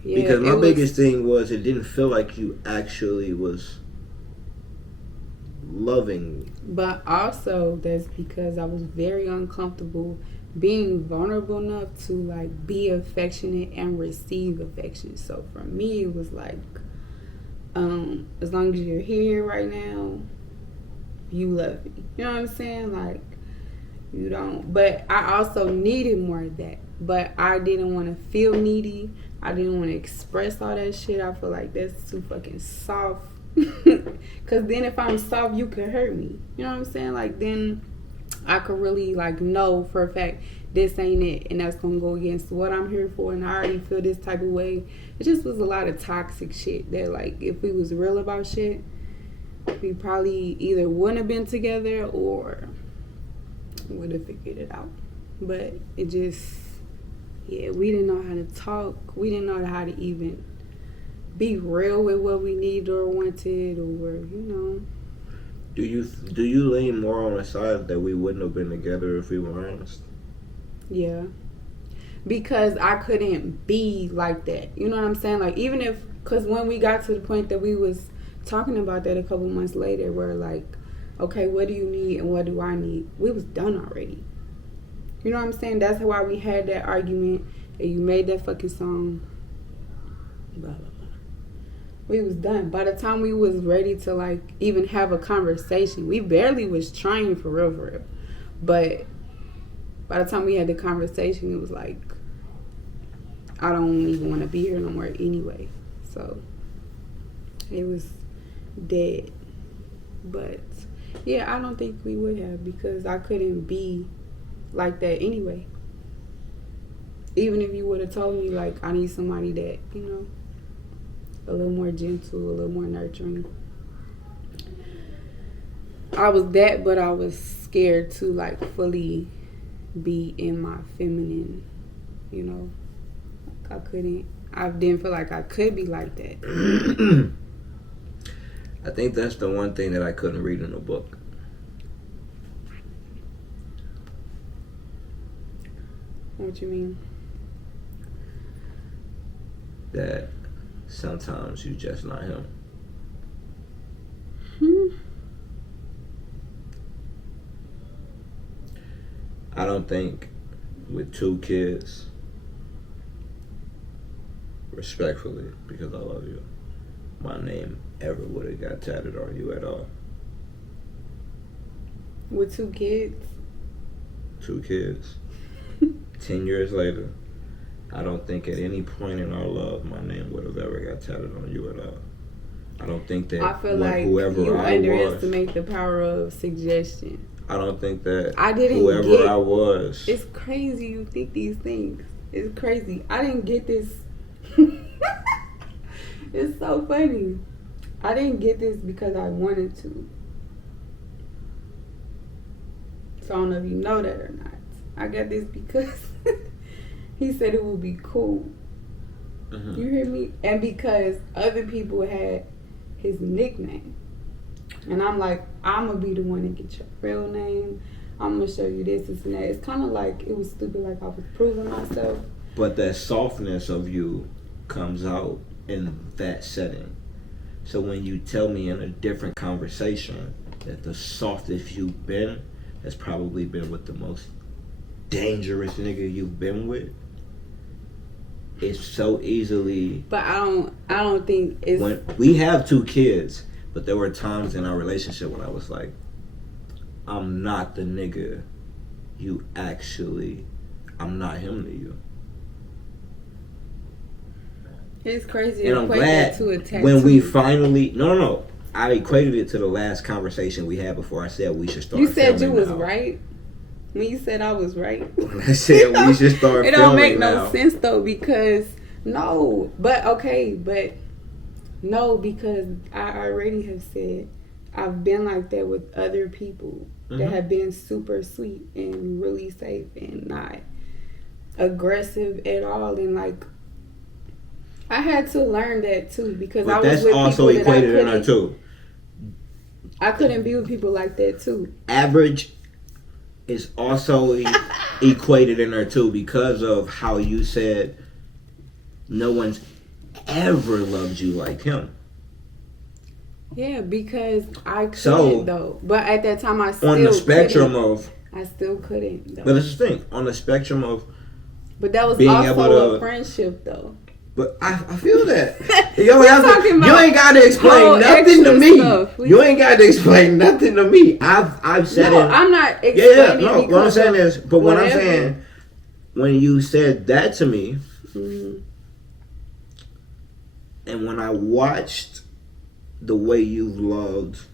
Yeah, Because my it was- biggest thing was it didn't feel like you actually was loving. But also that's because I was very uncomfortable being vulnerable enough to like be affectionate and receive affection. So for me it was like, as long as you're here right now, you love me. You know what I'm saying? Like, you don't. But I also needed more of that. But I didn't want to feel needy. I didn't want to express all that shit. I feel like that's too fucking soft. Because then if I'm soft, you could hurt me. You know what I'm saying? Like, then I could really, like, know for a fact this ain't it. And that's going to go against what I'm here for. And I already feel this type of way. It just was a lot of toxic shit that, like, if we was real about shit, we probably either wouldn't have been together or would have figured it out. But it just, yeah, we didn't know how to talk. We didn't know how to even be real with what we needed or wanted, or, you know. Do you lean more on the side that we wouldn't have been together if we were honest? Yeah. Because I couldn't be like that. You know what I'm saying? Like, even if, because when we got to the point that we was talking about that a couple months later, we're like, okay, what do you need and what do I need? We was done already. You know what I'm saying? That's why we had that argument and you made that fucking song. Blah, blah, blah. We was done. By the time we was ready to, like, even have a conversation, we barely was trying for real. But by the time we had the conversation, it was like, I don't even want to be here no more anyway. So it was dead. But yeah, I don't think we would have, because I couldn't be like that anyway. Even if you would have told me, like, I need somebody that, you know, a little more gentle, a little more nurturing. I was that, but I was scared to, like, fully be in my feminine, you know. I couldn't. I didn't feel like I could be like that. I think that's the one thing that I couldn't read in a book. What you mean? That sometimes you just not him. I don't think with 2 kids, respectfully, because I love you, my name ever would have got tatted on you at all. With 2 kids? 2 kids. 10 years later, I don't think at any point in our love my name would have ever got tatted on you at all. I don't think that I feel like whoever you I underestimate the power of suggestion. I don't think that I didn't whoever get, I was. It's crazy you think these things. It's crazy. I didn't get this. It's so funny. I didn't get this because I wanted to. So I don't know if you know that or not. I got this because he said it would be cool. Mm-hmm. You hear me? And because other people had his nickname. And I'm like, I'm going to be the one to get your real name. I'm going to show you this and that. It's kind of like, it was stupid, like I was proving myself. But that softness of you comes out in that setting. So when you tell me in a different conversation that the softest you've been has probably been with the most dangerous nigga you've been with, it's so easily. But I don't think it's. When we have 2 kids, but there were times in our relationship when I was like, I'm not the nigga you actually. I'm not him to you. It's crazy. And I'm glad when we finally no, I equated it to the last conversation we had before I said we should start. You said you was now. right when you said I was right. When I said we should start. It don't make now. no sense though because no, but no, because I already have said I've been like that with other people that have been super sweet and really safe and not aggressive at all, and like I had to learn that too because but I was that's with also people equated that in her too. I couldn't be with people like that too. Average is also equated in her too because of how you said no one's ever loved you like him. Yeah, because I couldn't though. But at that time, I still on the spectrum couldn't. of. I still couldn't. Though. But this is the thing on the spectrum of. But that was being also a friendship, though. But I feel that you ain't got to explain nothing to me. You ain't got to explain nothing to me. I've said it. I'm not explaining. No. What I'm saying is, but what I'm saying, when you said that to me, and when I watched the way you've loved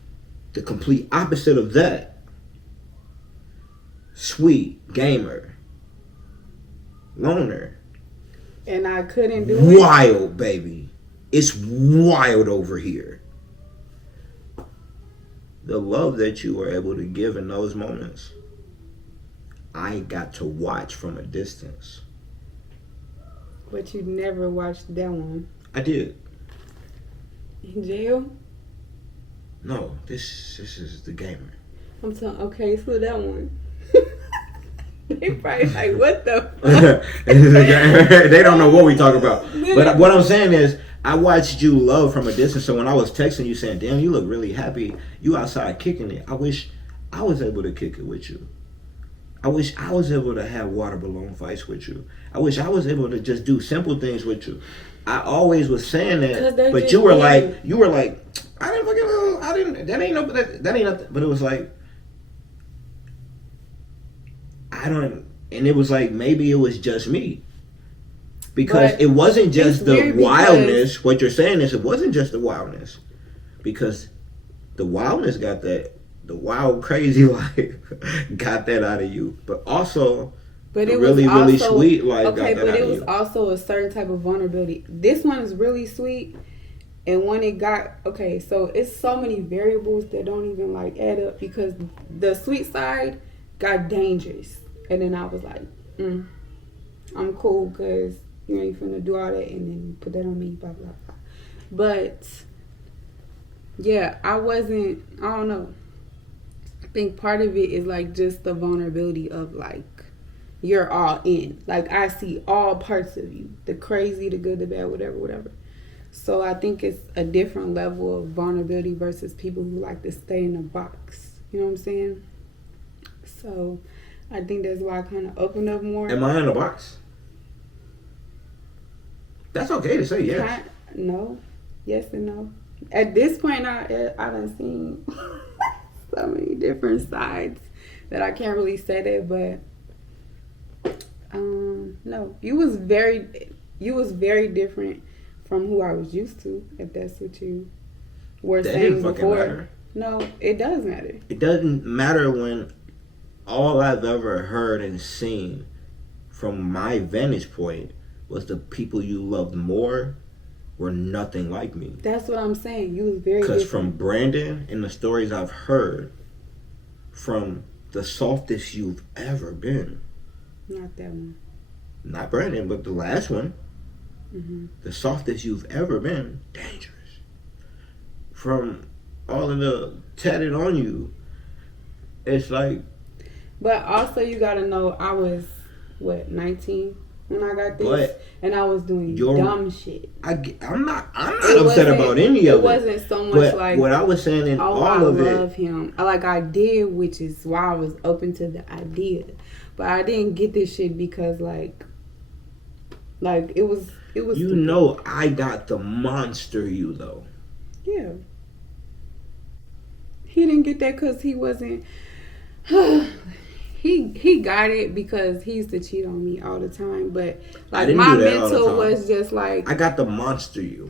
the complete opposite of that, sweet gamer, loner. And I couldn't do it. Wild, baby. It's wild over here. The love that you were able to give in those moments, I got to watch from a distance. But you never watched that one. I did. In jail? No, this is the gamer. I'm saying, okay, so that one. They probably like, what the fuck? They don't know what we talk about. But what I'm saying is, I watched you love from a distance. So when I was texting you saying, damn, you look really happy. You outside kicking it. I wish I was able to kick it with you. I wish I was able to have water balloon fights with you. I wish I was able to just do simple things with you. I always was saying that, but you were like, I didn't fucking know. That ain't nothing. But it was like, and it was like, maybe it was just me. Because it wasn't just the wildness. What you're saying is it wasn't just the wildness. Because the wildness got that the wild, crazy life got that out of you. But also, But the it really, was really also, sweet life okay, got that but out it of was you. also a certain type of vulnerability. This one is really sweet, and when it got okay, so it's so many variables that don't even like add up because the sweet side got dangerous, and then I was like, I'm cool because you ain't finna do all that and then put that on me, blah blah blah. But yeah, I don't know. I think part of it is like just the vulnerability of like you're all in. Like I see all parts of you, the crazy, the good, the bad, whatever, whatever. So I think it's a different level of vulnerability versus people who like to stay in a box. You know what I'm saying? So I think that's why I kind of opened up more. Am I in the box? That's okay to say yes. No, yes and no. At this point, I done seen so many different sides that I can't really say that, but no, you was very different from who I was used to. If that's what you were That saying didn't fucking before. matter. No, it does matter. It doesn't matter when all I've ever heard and seen from my vantage point was the people you loved more were nothing like me. That's what I'm saying. You was very different. Because from Brandon and the stories I've heard, from the softest you've ever been. Not that one. Not Brandon, but the last one. Mm-hmm. The softest you've ever been. Dangerous. From all of the tatted on you, it's like. But also you gotta know I was, 19 when I got this? And I was doing dumb shit. I'm not upset about any of it. It wasn't so much but like what I was saying in all of it. I love him. Like I did, which is why I was open to the idea. But I didn't get this shit because like it was You stupid. know I got the monster you though. Yeah. He didn't get that because he wasn't. He got it because he used to cheat on me all the time. But like my mental was just like, I got the monster you.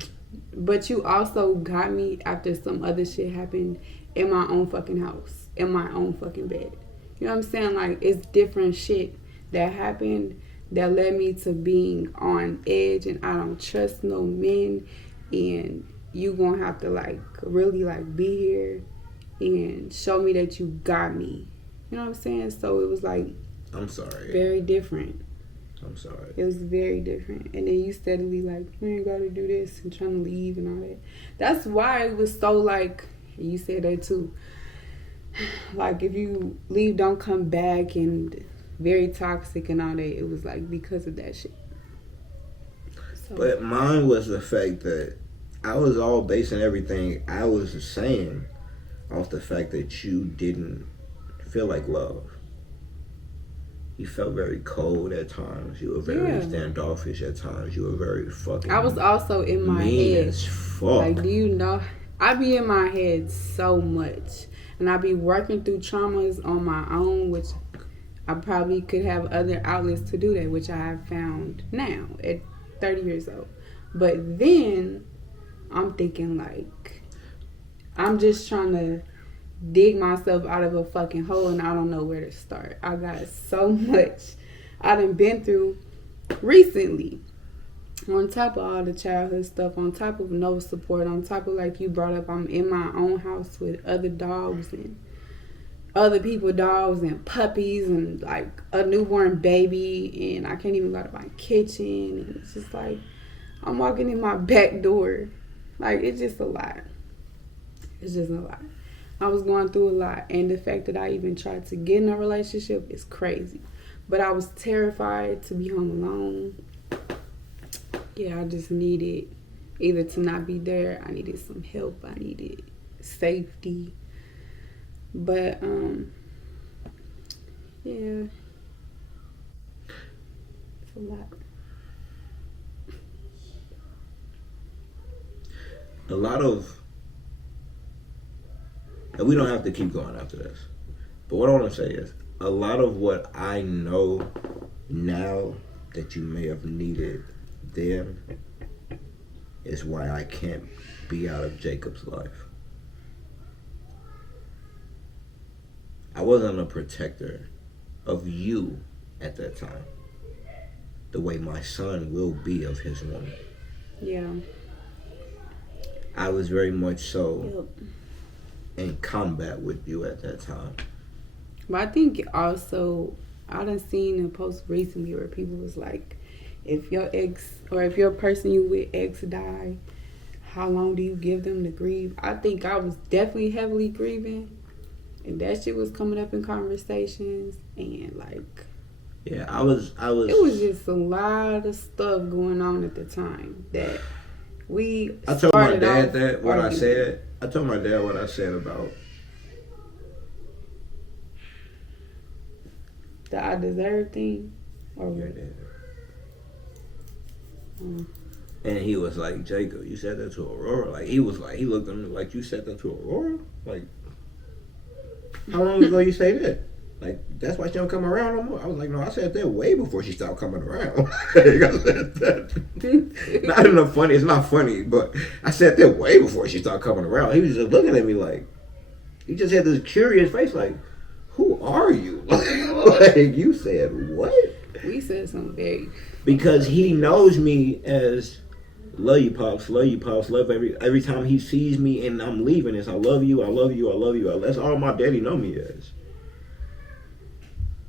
But you also got me after some other shit happened in my own fucking house, in my own fucking bed. You know what I'm saying? Like it's different shit that happened that led me to being on edge, and I don't trust no men, and you gonna have to like really like be here and show me that you got me. You know what I'm saying? So it was like, I'm sorry, very different. I'm sorry. It was very different. And then you steadily like, you ain't gotta do this and trying to leave and all that. That's why it was so like, you said that too. Like if you leave, don't come back, and very toxic and all that. It was like because of that shit. So. But mine was the fact that I was all basing everything I was saying off the fact that you didn't feel like love. You felt very cold at times. You were very standoffish at times. You were very fucking. I was also in my head. As fuck. Like, do you know? I be in my head so much, and I be working through traumas on my own, which I probably could have other outlets to do that, which I have found now at 30 years old. But then I'm thinking like, I'm just trying to dig myself out of a fucking hole, and I don't know where to start. I got so much I done been through recently, on top of all the childhood stuff, on top of no support, on top of like you brought up, I'm in my own house with other dogs and other people's dogs and puppies and like a newborn baby, and I can't even go to my kitchen, and it's just like I'm walking in my back door. Like it's just a lot. It's just a lot. I was going through a lot, and the fact that I even tried to get in a relationship is crazy. But I was terrified to be home alone. Yeah, I just needed either to not be there. I needed some help. I needed safety. But yeah, it's a lot. A lot of. And we don't have to keep going after this. But what I want to say is, a lot of what I know now that you may have needed then is why I can't be out of Jacob's life. I wasn't a protector of you at that time. The way my son will be of his woman. Yeah. I was very much so Yep. in combat with you at that time. But I think also, I done seen a post recently where people was like, if your ex or if your person you with ex die, how long do you give them to grieve? I think I was definitely heavily grieving, and that shit was coming up in conversations, and like, Yeah, I was. it was just a lot of stuff going on at the time that we. I told my started dad off that what I arguing. said. I told my dad what I said about. The I deserve thing, or Your what? dad. Mm. And he was like, Jacob, you said that to Aurora? Like, he was like, he looked at me like, you said that to Aurora? Like, how long ago you say that? Like, that's why she don't come around no more. I was like, no, I said that way before she stopped coming around. I said that. Not in a funny, it's not funny, but I said that way before she started coming around. He was just looking at me like, he just had this curious face like, who are you? Like, you said what? We said something very. Because he knows me as love you, pops, love you, pops, love every time he sees me and I'm leaving, it's I love you, I love you, I love you. That's all my daddy know me as.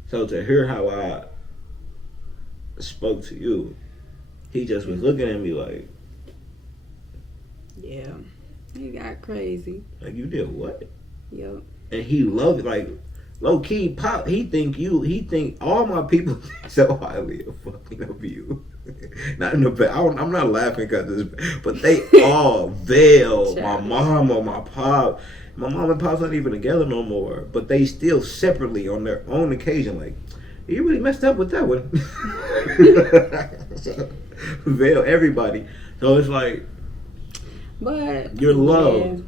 So to hear how I spoke to you, he just was looking at me like, Yeah, he got crazy. like you did what? Yep. And he loved like low key pop. He think all my people think so highly of you. Not in the bad. I'm not laughing because this, but they all veil my mom or my pop. My mom and pop's not even together no more, but they still separately on their own occasion. Like, you really messed up with that one. So, veil everybody. So it's like, But you're loved.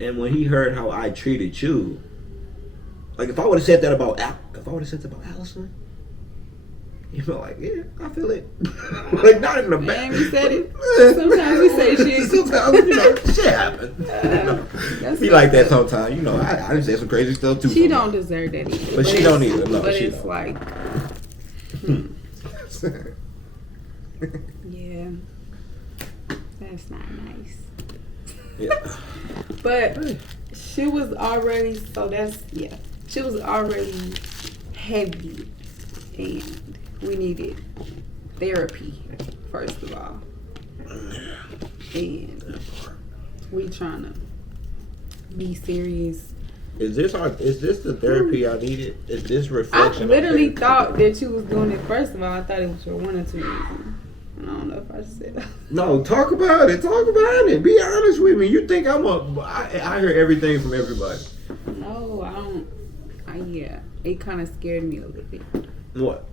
And when he heard how I treated you, like if I would have said that about Allison, you know, like yeah, I feel it. Like not in the back. Man, we said it. Sometimes we say shit. Sometimes you know, shit happens. He like that sometimes. You know, I done said some crazy stuff too. She don't deserve that either. But she don't either. No, but she it's don't. like, yeah, that's not nice. Yeah. But she was already, so that's, yeah. She was already heavy, and we needed therapy, first of all. And we trying to be serious. Is this the therapy I needed? Is this I reflection? literally thought that you was doing it. First of all, I thought it was for 1 or 2 reasons. I don't know if I should say that. No, talk about it. Talk about it. Be honest with me. You think I hear everything from everybody. No, I don't. Yeah, it kind of scared me a little bit. What?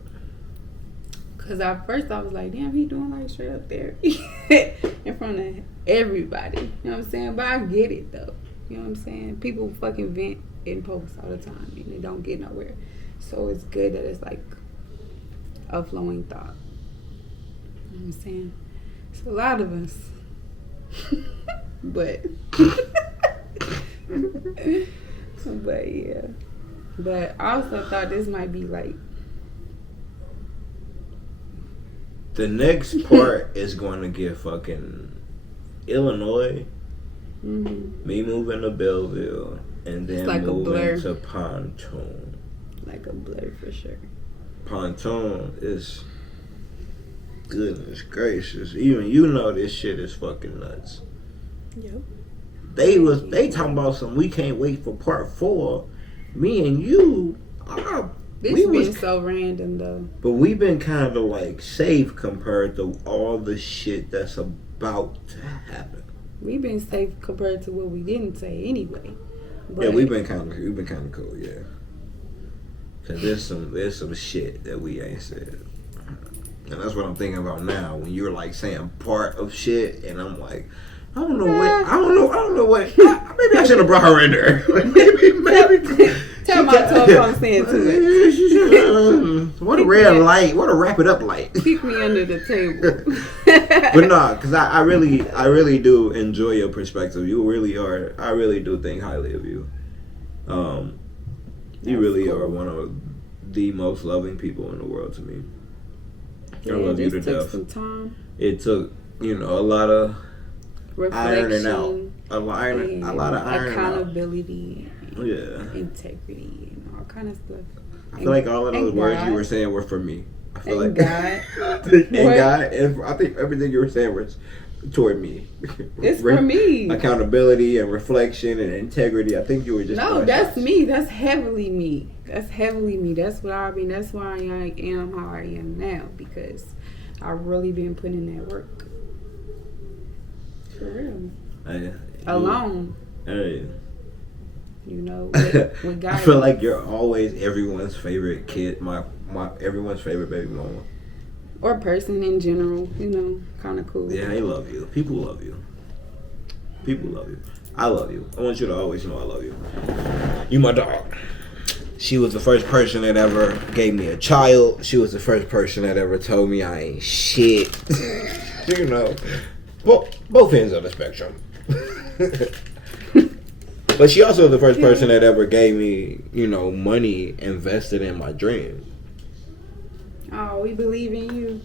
Cause at first I was like, damn, he doing like straight up therapy in front of everybody. You know what I'm saying? But I get it though. You know what I'm saying? People fucking vent in posts all the time and they don't get nowhere. So it's good that it's like a flowing thought. You know what I'm saying? It's a lot of us. but but yeah. But I also thought this might be like The next part is going to get fucking Illinois, me moving to Belleville, and then like moving to Pontoon. Like a blur for sure. Pontoon is, goodness gracious, even you know this shit is fucking nuts. Yep. They talking about some we can't wait for part 4. Me and you, This been so random though. but we've been kind of like safe compared to all the shit that's about to happen. We've been safe compared to what we didn't say anyway. But Yeah, we've been kind of cool, yeah. Cause there's some shit that we ain't said, and that's what I'm thinking about now. When you're like saying part of shit, and I'm like, I don't know what. Maybe I should have brought her in there. maybe. Tell my tough I'm saying to it. What a red light. What a wrap it up light. Kick me under the table. But nah, cause I really do enjoy your perspective. You really are. I really do think highly of you. You really are one of the most loving people in the world to me. I love you to death. It took some time. It took, a lot of reflection, ironing out. A lot of ironing accountability, out. Yeah. Integrity, and all kind of stuff. I feel like all of those words you were saying were for me. I feel like God. God, and I think everything you were saying was toward me. It's for me. Accountability and reflection and integrity. I think you were just that's me. That's heavily me. That's heavily me. That's what I mean. That's why I am how I am now, because I've really been putting in that work. For real. Alone. Hey. With guys. I feel like you're always everyone's favorite kid. My everyone's favorite baby mama. Or person in general, kind of cool. Yeah, they love you. People love you. People love you. I love you. I want you to always know I love you. You my dog. She was the first person that ever gave me a child. She was the first person that ever told me I ain't shit. Both ends of the spectrum. But she also was the first person that ever gave me, money invested in my dreams. Oh, we believe in you.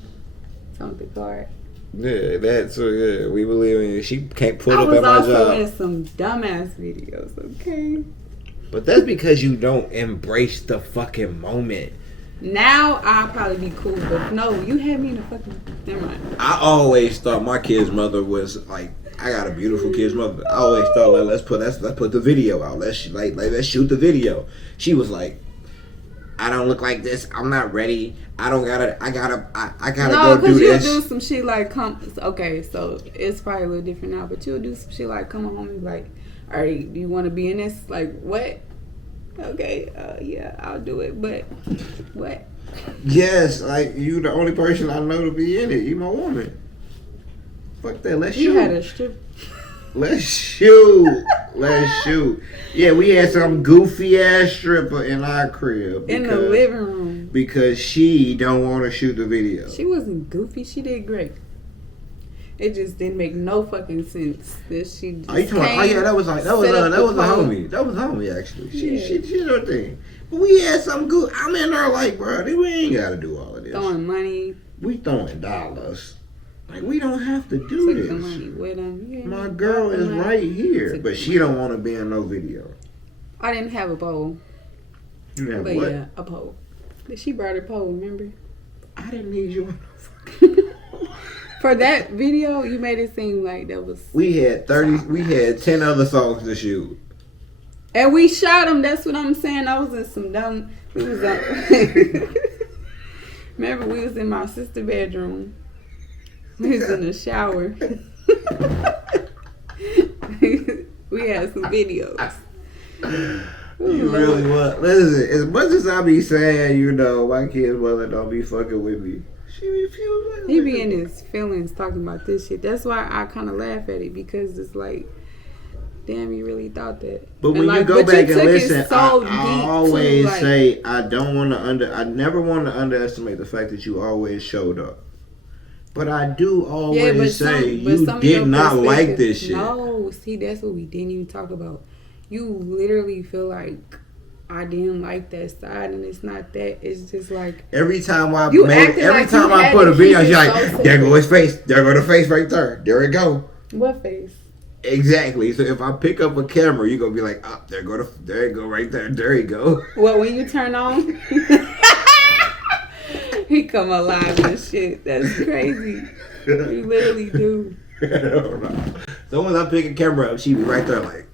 Something card. Yeah, we believe in you. She can't put up at my job. I was also in some dumbass videos, okay? But that's because you don't embrace the fucking moment. Now I'll probably be cool, but no, you had me in a fucking. Never mind. I always thought my kid's mother was like, I got a beautiful kid's mother. I always thought like, let's put the video out. Let's shoot the video. She was like, I don't look like this. I'm not ready. I gotta go do this. No, because you'll do some shit like okay, so it's probably a little different now, but you'll do some shit like come home and be like, all right, do you want to be in this? Like, what? Okay, yeah, I'll do it, but what? Yes, like, you the only person I know to be in it. You my woman. Fuck that, let's shoot. You had a strip. Let's shoot. Let's shoot. Yeah, we had some goofy ass stripper in our crib. In the living room. Because she don't want to shoot the video. She wasn't goofy. She did great. It just didn't make no fucking sense that she just that was a homie. That was a homie actually. She her thing. But we had some good. I'm in there like, bro, we ain't gotta do all of this. Throwing money. We throwing dollars. Like, we don't have to do this. The money with them. Yeah, my girl is right here, but she don't want to be in no video. I didn't have a pole. You didn't have what? Yeah, a pole. She brought her pole, remember? I didn't need you on no fucking For that video, you made it seem like that was. We had 10 other songs to shoot. And we shot them. That's what I'm saying. I was in some dumb. Remember, we was in my sister's bedroom. We was in the shower. We had some videos. You really want? Listen, as much as I be saying, my kid's mother don't be fucking with me. He be in his feelings talking about this shit. That's why I kind of laugh at it, because it's like, damn, you really thought that. But when you go back and listen, I always say I never want to underestimate the fact that you always showed up. But I do always say you did not like this shit. No, see, that's what we didn't even talk about. You literally feel like I didn't like that side, and it's not that. It's just like every time I put a video, you're like, there go his face, there go the face right there, there it go. What face? Exactly. So if I pick up a camera, you're gonna be like, oh, there you go right there, there you go. Well, when you turn on, he come alive and shit. That's crazy. You literally do. I don't know. So once I pick a camera up, she be right there like,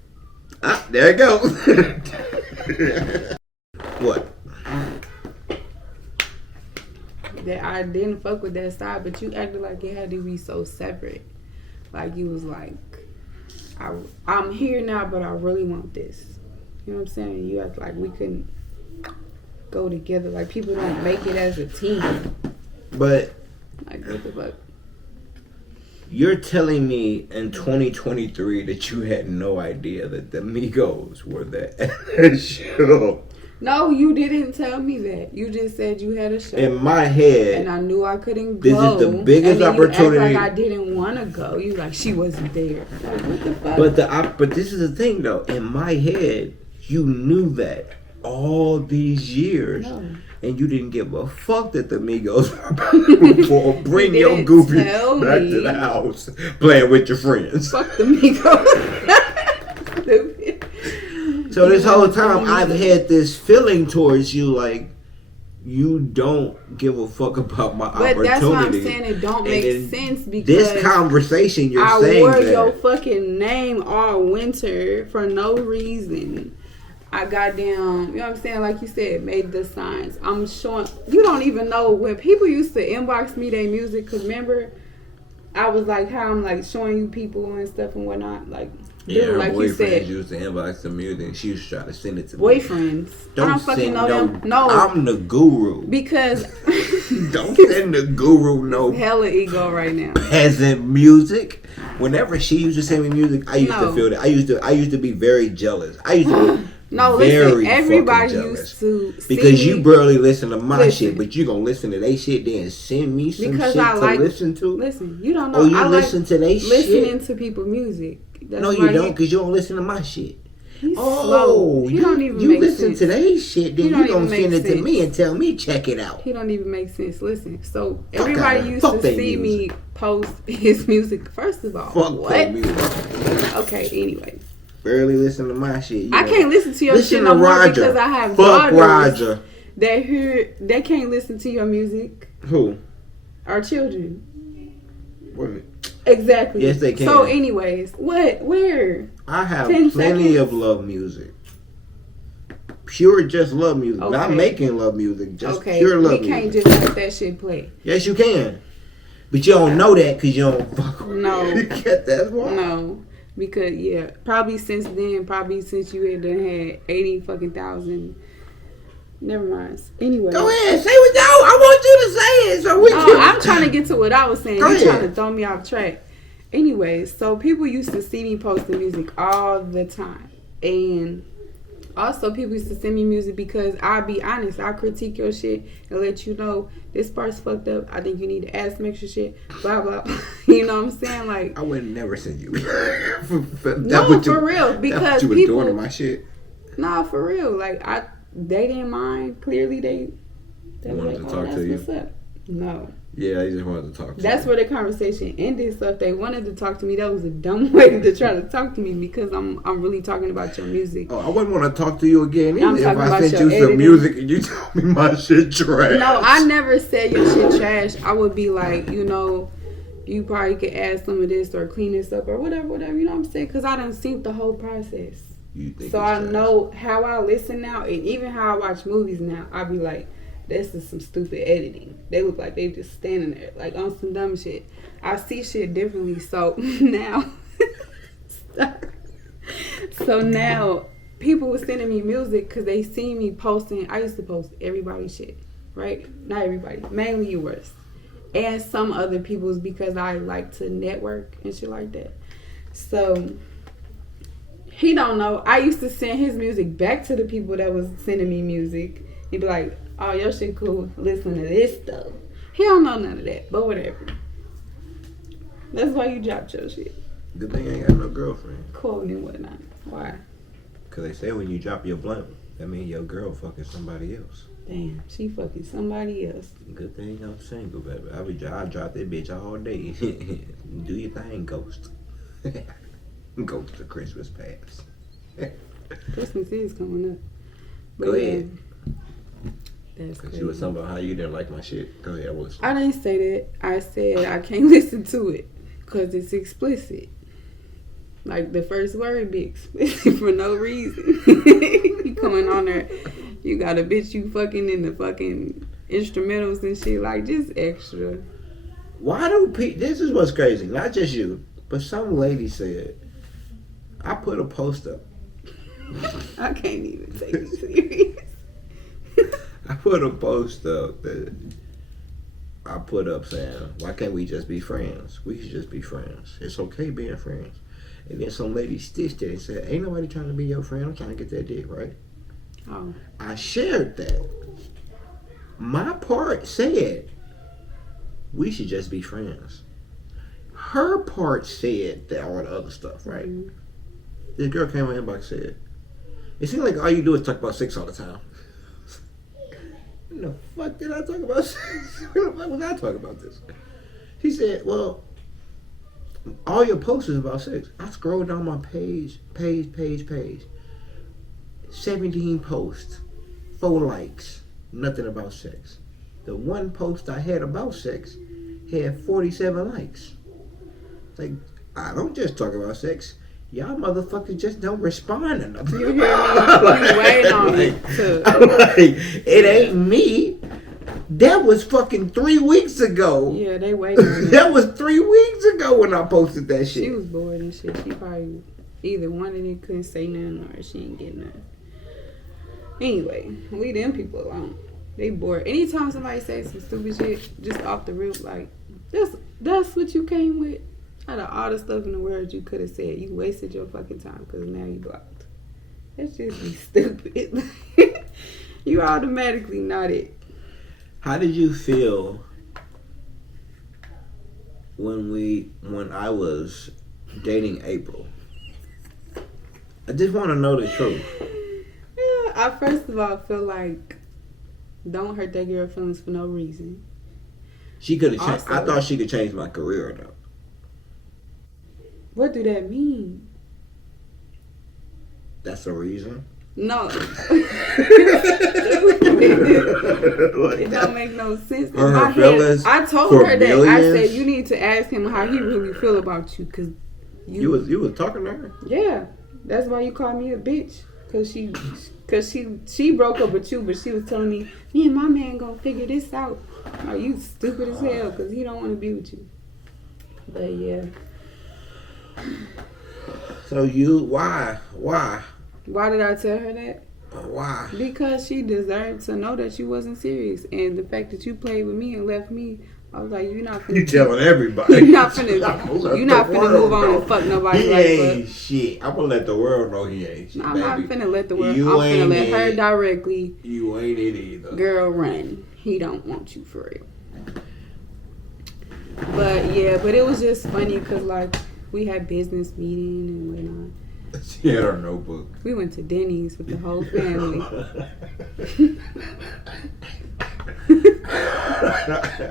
ah, there it goes. What? That I didn't fuck with that side, but you acted like it had to be so separate. Like you was like, I'm here now, but I really want this. You know what I'm saying? You act like we couldn't go together. Like people don't make it as a team. But like what the fuck? You're telling me in 2023 that you had no idea that the Migos were that show. No, you didn't tell me that. You just said you had a show. In my head. And I knew I couldn't go. This is the biggest opportunity. You act like I didn't want to go. You like, she wasn't there. Like, what the fuck? But this is the thing, though. In my head, you knew that. all these years, No. and you didn't give a fuck that the Migos or bring You your didn't goofy tell back me. to the house playing with your friends. Fuck the Migos. Stupid. So this You whole wanna time bring I've me- had this feeling towards you, like you don't give a fuck about my But opportunity. that's what I'm saying. It don't And make in sense because this conversation you're I saying wore that. your fucking name all winter for no reason. I goddamn, you know what I'm saying? Like you said, made the signs. I'm showing. You don't even know when people used to inbox me their music. Cause remember, I was like, how I'm like showing you people and stuff and whatnot. Like, Yeah, her like you boyfriends said, used to inbox the music and she used to try to send it to me. boyfriends. I don't fucking send know them. No, I'm the guru. because Don't send the guru no hella ego right now. peasant music. Whenever she used to send me music, I used to No. feel that. I used to be very jealous. I used to be No, very listen. Everybody fucking jealous. used to see Because me you barely listen to my Listen. shit, but you gonna listen to they shit then send me some because shit I to like listen to. Listen, you don't know. Oh, you I listen like to they shit? listening to people music. That's No, why you don't, because you don't listen to my shit. He's Oh, slow. He don't even you make listen sense. to they shit, then He you don't gonna even send make it to me sense. and tell me check it out. He don't even make sense. Listen, so Fuck everybody outta- used fuck to they see music. me post his music. First of all, Fuck what? that music. Okay, anyway, Barely listen to my shit. You I know. can't listen to your Listen shit to no more Roger. because I have Fuck daughters Roger. they can't listen to your music. Who? Our children. Wait a minute. Exactly. Yes, they can. So, anyways, what? Where? I have 10 plenty seconds. of love music. Pure just love music. Okay. Not making love music. Just Okay, pure love we can't music. just let that shit play. Yes, you can. But you don't know that because you don't fuck with No. it. That's why. No, because probably since then, probably since you had done had 80 fucking thousand. Never mind. Anyway, Go ahead. Say what I want you to say it so we no, can. I'm trying to get to what I was saying. Go You're trying ahead. to throw me off track. Anyways, so people used to see me posting music all the time, and also people used to send me music because I'll be honest, I critique your shit and let you know this part's fucked up. I think you need to add some extra shit. Blah blah. blah. You know what I'm saying? Like I would never send you. no, for real, because that's what you were people. doing to my shit. Nah, for real. Like they didn't mind. Clearly, they Wanted like, to talk that's to you. what's up. No, Yeah, I just wanted to talk to that's you. where the conversation ended. So if they wanted to talk to me, that was a dumb way to try to talk to me because I'm really talking about your music. Oh, I wouldn't want to talk to you again I'm either if talking I about sent your you some editing. music and you told me my shit trash. No, I never said your shit trash. I would be like, you probably could add some of this or clean this up or whatever. You know what I'm saying? Because I done seen the whole process. You think So it's I trash. know how I listen now, and even how I watch movies now. I be like, this is some stupid editing. They look like they just standing there, like on some dumb shit. I see shit differently. So now, people were sending me music because they see me posting. I used to post everybody's shit, right? Not everybody, mainly yours, and some other people's because I like to network and shit like that. So. He don't know. I used to send his music back to the people that was sending me music. He'd be like, oh, your shit cool. Listen to this stuff. He don't know none of that, but whatever. That's why you dropped your shit. Good thing I ain't got no girlfriend. Quoting and whatnot. Why? Because they say when you drop your blunt, that means your girl fucking somebody else. Damn, she fucking somebody else. Good thing I'm single, baby. I drop that bitch all day. Do your thing, ghost. Ghost of Christmas past. Christmas is coming up. But Go ahead. That's Because crazy. you was talking about how you didn't like my shit. Go ahead, I was. I didn't say that. I said I can't listen to it because it's explicit. Like the first word be explicit for no reason. You coming on there, you got a bitch you fucking in the fucking instrumentals and shit, like just extra. Why do people... This is what's crazy. Not just you, but some lady said, I put a post up. I can't even take it serious. I put a post up that I put up saying, why can't we just be friends? We should just be friends. It's okay being friends. And then some lady stitched it and said, ain't nobody trying to be your friend. I'm trying to get that dick, right? Oh, I shared that. My part said, we should just be friends. Her part said that all the other stuff, right? mhm. This girl came on inbox and said, It seems like all you do is talk about sex all the time. When the fuck did I talk about sex? When the fuck was I talking about this? She said, well, all your posts is about sex. I scrolled down my page. 17 posts, 4 likes, nothing about sex. The one post I had about sex had 47 likes. It's like, I don't just talk about sex. Y'all motherfuckers just don't respond to nothing. You hear me? You waiting on it too. I'm like, it ain't me. That was fucking 3 weeks ago. Yeah, they waiting on it. That was 3 weeks ago when I posted that shit. She was bored and shit. She probably either wanted it, couldn't say nothing, or she ain't getting nothing. Anyway, leave them people alone. They bored. Anytime somebody says some stupid shit, just off the rip, like, that's what you came with? Out of all the stuff in the world you could have said, you wasted your fucking time because now you blocked. That's just be stupid. You automatically not it. How did you feel when I was dating April? I just want to know the truth. Yeah, I first of all feel like don't hurt that girl feelings for no reason. She could have changed. Also, I thought she could change my career though. What do that mean? That's a reason. No. It don't make no sense. In my head, I told her that. I said you need to ask him how he really feel about you, cause you was talking to her. Yeah, that's why you called me a bitch, cause she broke up with you, but she was telling me and my man gonna figure this out. Oh, you stupid as hell, cause he don't want to be with you. But yeah. So why? Why did I tell her that? Why? Because she deserved to know that you wasn't serious, and the fact that you played with me and left me, I was like, you're not finna. You telling everybody? You're not finna move on and fuck nobody he like ain't that. shit. I'm gonna let the world know he ain't shit. I'm not finna let the world. You I'm finna let her it. directly. You ain't it either. Girl, run. He don't want you for real. But yeah, but it was just funny because like we had business meeting and whatnot. She had her notebook. We went to Denny's with the whole family.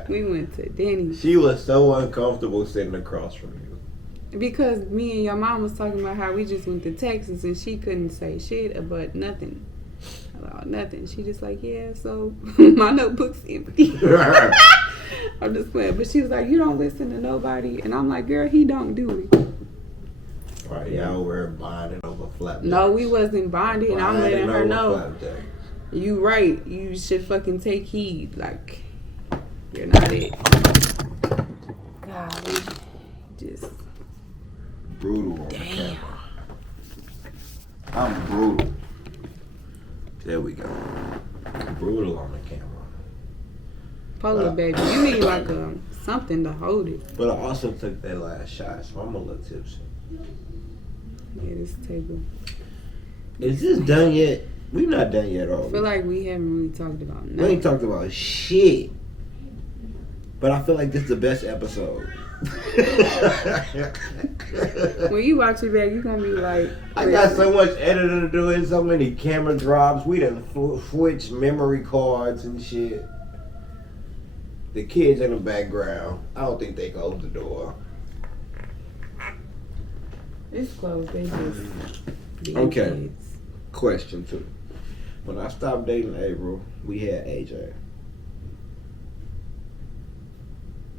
We went to Denny's. She was so uncomfortable sitting across from you. Because me and your mom was talking about how we just went to Texas and she couldn't say shit about nothing. About nothing. She just like, yeah, so my notebook's empty. I'm just playing. But she was like, you don't listen to nobody. And I'm like, girl, he don't do it. Right, y'all were bonding over flapjacks. No, we wasn't bonding. I'm letting her know. Flapjacks. You right. You should fucking take heed. Like, you're not it. God, just brutal on the camera. I'm brutal. There we go. Brutal on the camera. Polo baby, you need like something to hold it. But I also took that last shot, so I'm a little tipsy. Yeah, this table. Is this done yet? We're not done yet, are we? I feel like we haven't really talked about nothing. We ain't talked about shit. But I feel like this is the best episode. When you watch it back, you're gonna be like, I got so much editing to do and so many camera drops. We done switched memory cards and shit. The kids in the background, I don't think they closed the door. It's closed. They just being Okay. kids. Question 2. When I stopped dating April, we had AJ.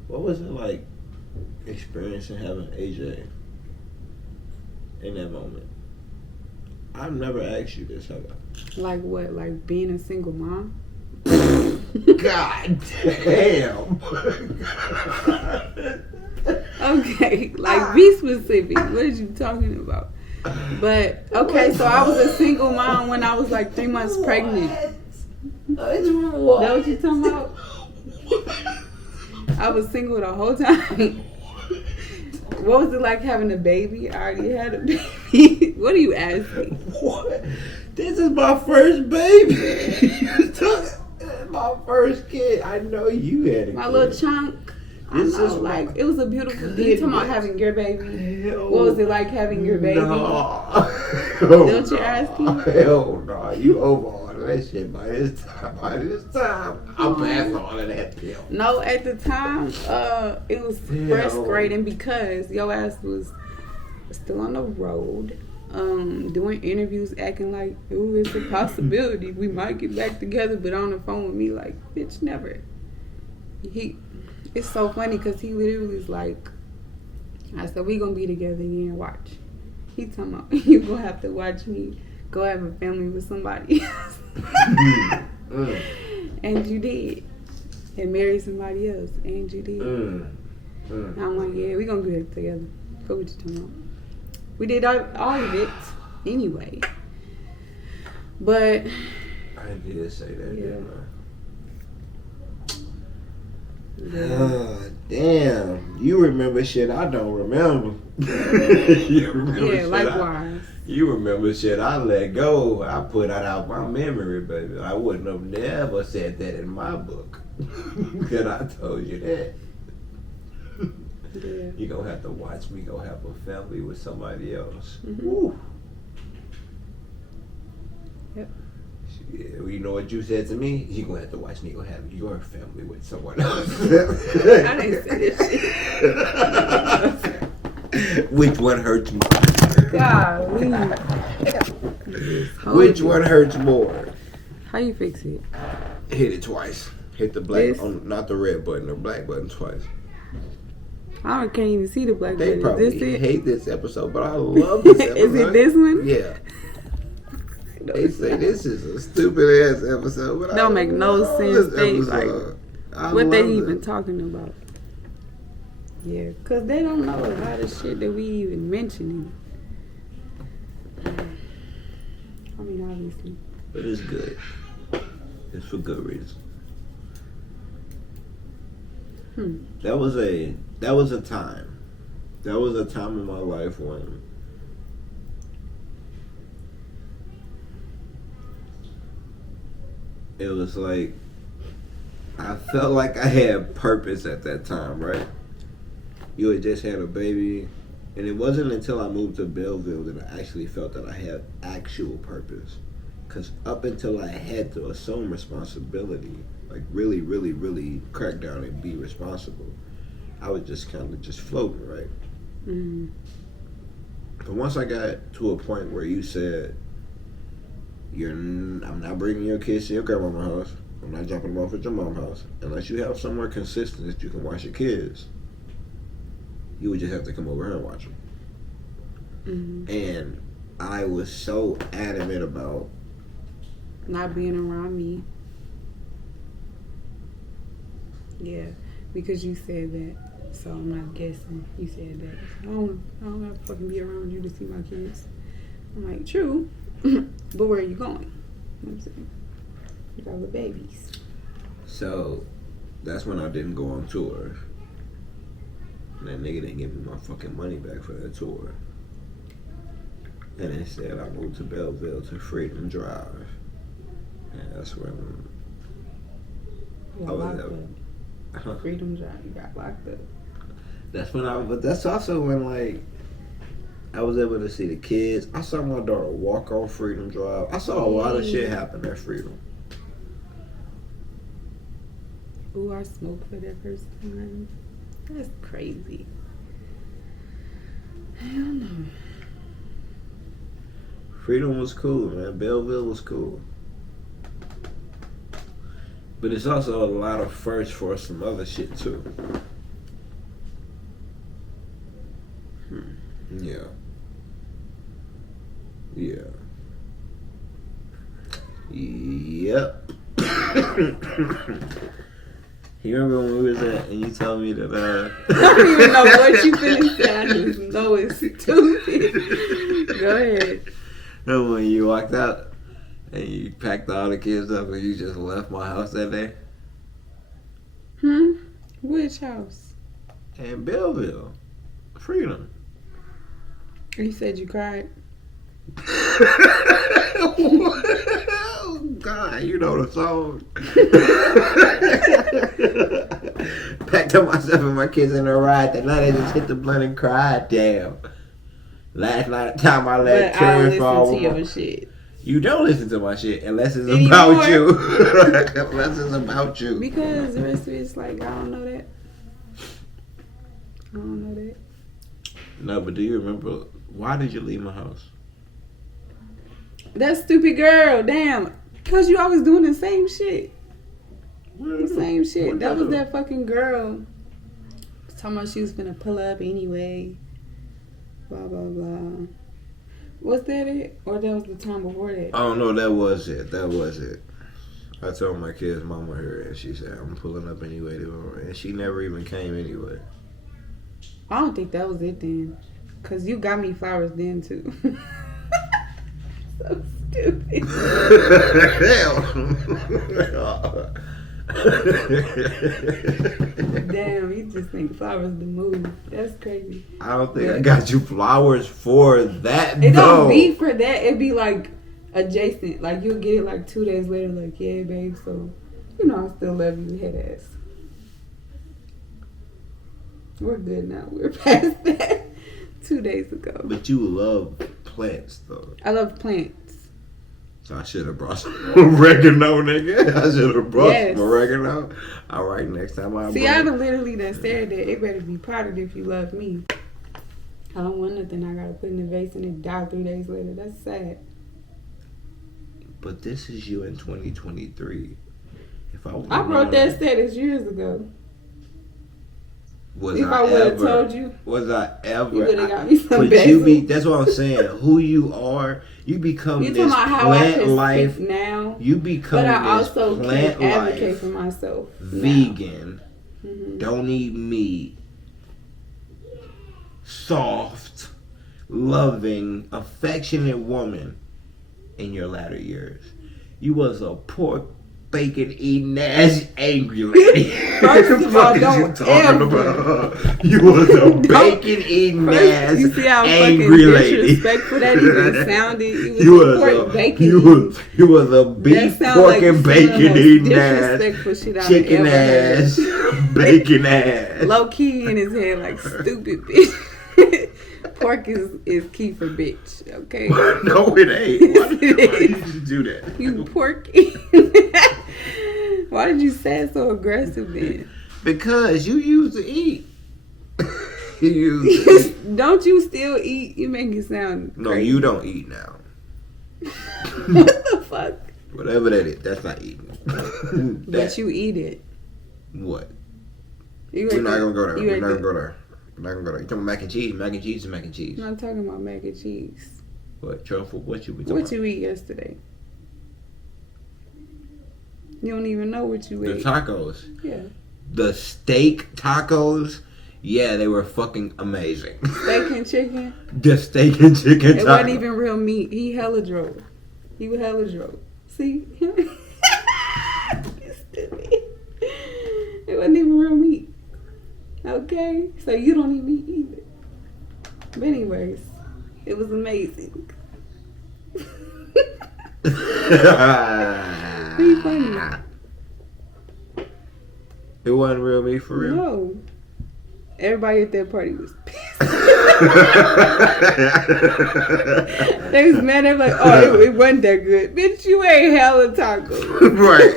What was it like experiencing having AJ in that moment? I've never asked you this, have I? Like what? Like being a single mom? God damn. Okay, like be specific. What are you talking about? But okay, so I was a single mom when I was like 3 months pregnant. That what you talking about? I was single the whole time. What was it like having a baby? I already had a baby. What are you asking? What? This is my first baby. My first kid. I know you had a My kid. little chunk. I know, like, it was a beautiful. You talking about having your baby? Hell What was it like having your baby? No. Don't you ask him? Hell no. You over all of that shit by this time. I'm past all of that pill. No, at the time, it was frustrating because your ass was still on the road, doing interviews, acting like, ooh, it's a possibility we might get back together, but on the phone with me like, bitch, never. It's so funny because he literally is like, I said, we gonna be together again, watch. He talking about, you gonna have to watch me go have a family with somebody else. And you did. And marry somebody else. And you did. And I'm like, yeah, we gonna get it together. Go what you talking about. We did all of it anyway. But I did say that, didn't I? yeah. Oh, damn. You remember shit I don't remember. You remember Yeah, shit likewise. You remember shit I let go. I put that out my memory, baby. I wouldn't have never said that in my book. Because I told you that. Yeah. You gonna have to watch me go have a family with somebody else. Mm-hmm. Woo. Yep. Yeah, well, you know what you said to me? You gonna have to watch me go have your family with someone else. I didn't say that shit. Which one hurts more? Golly. Which one hurts more? How you fix it? Hit it twice. Hit the black, This? not the red button, the black button twice. I can't even see the black They button. probably Is this it? hate this episode, but I love this episode. Is it this one? Yeah. They say this is a stupid ass episode, but Don't I make no love sense. this They episode. I what they love even it. talking about? Yeah, cause they don't know a lot of shit that we even mentioning. I mean, obviously. But it's good. It's for good reason. That was a time. That was a time in my life when it was like I felt like I had purpose at that time, right? You had just had a baby, and it wasn't until I moved to Belleville that I actually felt that I had actual purpose. Because up until I had to assume responsibility, like really, really, really crack down and be responsible, I was just kind of just floating, right? Mm-hmm. But once I got to a point where you said, I'm not bringing your kids to your grandmama's house, I'm not dropping them off at your mom's house, unless you have somewhere consistent that you can watch your kids, you would just have to come over here and watch them. Mm-hmm. And I was so adamant about Not being around me. Yeah, because you said that, so I'm not guessing. You said that. I don't have to fucking be around you to see my kids. I'm like, true, but where are you going? You know what I'm saying? You got the babies. So that's when I didn't go on tour. And that nigga didn't give me my fucking money back for that tour. And instead I moved to Belleville to Freedom Drive. And that's when You I got was locked at, up. Freedom Drive, you got locked up. but that's also when like I was able to see the kids. I saw my daughter walk on Freedom Drive. I saw a lot of shit happen at Freedom. Ooh, I smoked for that first time. That's crazy. Hell no. Freedom was cool, man. Belleville was cool. But it's also a lot of firsts for some other shit too. Yeah. Yeah. Yep. You remember when we was at and you told me that I don't even know what you finna say. I just know it's stupid. Go ahead. Remember when you walked out and you packed all the kids up and you just left my house that day? Which house? In Belleville. Freedom. You said you cried. Oh God, you know the song. Packed up myself and my kids in the ride. That night I just hit the blunt and cried. Damn. Last night, time I let But I tears fall. listen to your shit. You don't listen to my shit unless it's Anymore. about you. Unless it's about you. Because the rest of it's like, I don't know that. I don't know that. No, but do you remember, why did you leave my house? That stupid girl, damn. Because you always doing the same shit. The same shit. What That was do? that fucking girl. Talking about she was finna pull up anyway. Blah, blah, blah. Was that it? Or that was the time before that? Oh no, that was it. That was it. I told my kid's mama here, and she said, I'm pulling up anyway. And she never even came anyway. I don't think that was it then. Because you got me flowers then too. So stupid. Damn, you just think flowers the move. That's crazy. I don't think I got you flowers for that. It though. don't be for that. It be like adjacent. Like you'll get it like 2 days later. Like, yeah, babe. So, you know, I still love you, head ass. We're good now. We're past that 2 days ago. But you love plants, though. I love plants. So I should have brought some oregano, nigga. I should have brought Yes. some oregano. All right, next time I See, I literally done said that it better be potted if you love me. I don't want nothing I gotta put in the vase and it die 3 days later. That's sad. But this is you in 2023. If I wrote that status years ago. Was If I I would have ever? told you, Was I ever? you would have got me some But basil. you be. That's what I'm saying. Who you are, you become You talking this about how I plant can life. speak now, You become but I this also plant can advocate life for myself. vegan. Mm-hmm. Don't eat meat. Soft, loving, affectionate woman in your latter years. You was a pork, bacon eating ass angry lady. First What the of all, fuck is you don't talking ever. about? You was a bacon eating ass You see how angry fucking lady. disrespectful that even sounded? You You was was a pork bacon. you was a That beef, sound pork, like and some of the bacon most eating ass, disrespectful shit I've chicken ever heard. ass, bacon ass. Low key in his head, like stupid bitch. Pork is key for bitch. Okay, No, it ain't. Why Yes, did it you is. just do that? you pork. Why did you say it so aggressive then? Because you used to eat. You used to eat. Don't you still eat? You make it sound No, crazy. you don't eat now. What the fuck? Whatever that is, that's not eating. But you eat it. What? You We're ate not the- gonna go there. you We're ate not the- gonna go there. We're not gonna go there. You talking about mac and cheese? Mac and cheese is mac and cheese. I'm not talking about mac and cheese. What? Truffle? What you be talking What about? you eat yesterday? You don't even know what you The ate. tacos. Yeah. The steak tacos. Yeah, they were fucking amazing. Steak and chicken. The steak and chicken It tacos. wasn't even real meat. He hella drove. He was hella drove. See? You stupid. It wasn't even real meat. Okay? So you don't eat meat either. But anyways, it was amazing. Be funny. It wasn't real meat for real. No. Everybody at that party was pissed. They was mad. They was like, "Oh, it wasn't that good, bitch. You ate hella tacos." Right.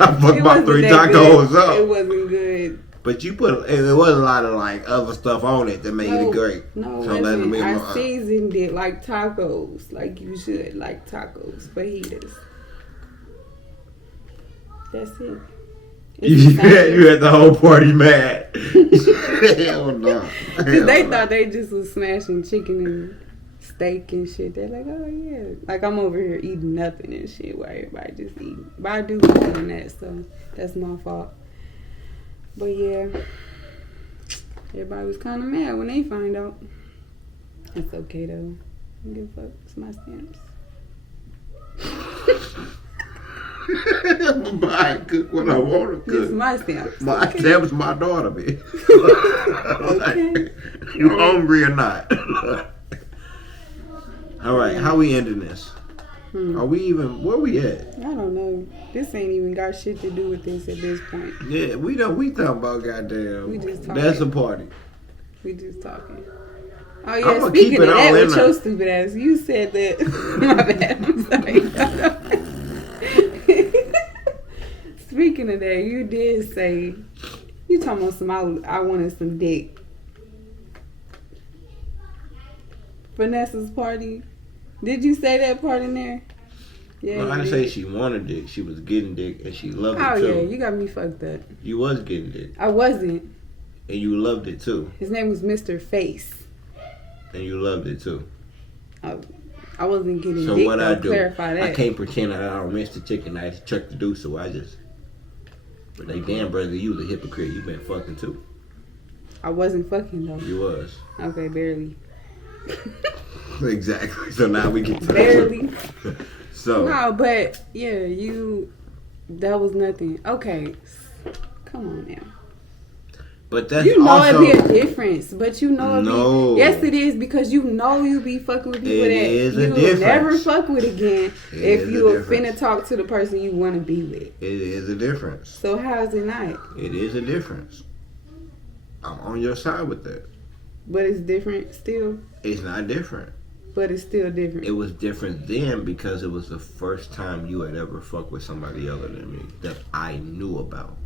I fucked It about wasn't 3 that tacos good. up. It wasn't good. But you put it was a lot of like other stuff on it that made it great. No, So let me- I seasoned it like tacos, like you should, like tacos, fajitas. That's it. You had the whole party mad. Hell no. Because they thought they just was smashing chicken and steak and shit. They're like, oh yeah. Like I'm over here eating nothing and shit while everybody just eating. But I do be doing that, so that's my fault. But yeah, everybody was kind of mad when they find out. It's okay though. I don't give a fuck. It's my stamps. I cook what I want to It's cook. my stamps. My okay? that was my daughter, bitch. Okay. You hungry or not? All right, how we ending this? Are we even, where we at? I don't know. This ain't even got shit to do with this at this point. Yeah, we talking about goddamn. We just talking. That's a party. We just talking. Oh I'ma yeah, keep speaking it of all that, in with there. your stupid ass, you said that. My bad. I'm sorry. Speaking of that, you did say you talking about some. I wanted some dick. Vanessa's party. Did you say that part in there? Yeah. No, I you didn't did. say she wanted dick. She was getting dick, and she loved Oh it too. yeah, you got me fucked up. You was getting dick, I wasn't. and you loved it too, His name was Mr. Face. and you loved it too. I wasn't getting So dick. what I'll I do? clarify that. I can't pretend that I don't miss the chicken. I chuck the do, so I just. But they damn brother, you was a hypocrite. You been fucking too. I wasn't fucking though. You was. Okay, barely. Exactly. So now we get to Barely. So No, but yeah, that was nothing. Okay. Come on now. but that's You know also it'd be a difference, but you know No. yes it is, because you know you be fucking with people It that is a you will difference. never fuck with again It if is a you are difference. finna talk to the person you want to be with. it is a difference. So how is it not? It is a difference. I'm on your side with that. But it's different still. It's not different. But it's still different. It was different then because it was the first time you had ever fucked with somebody other than me that I knew about.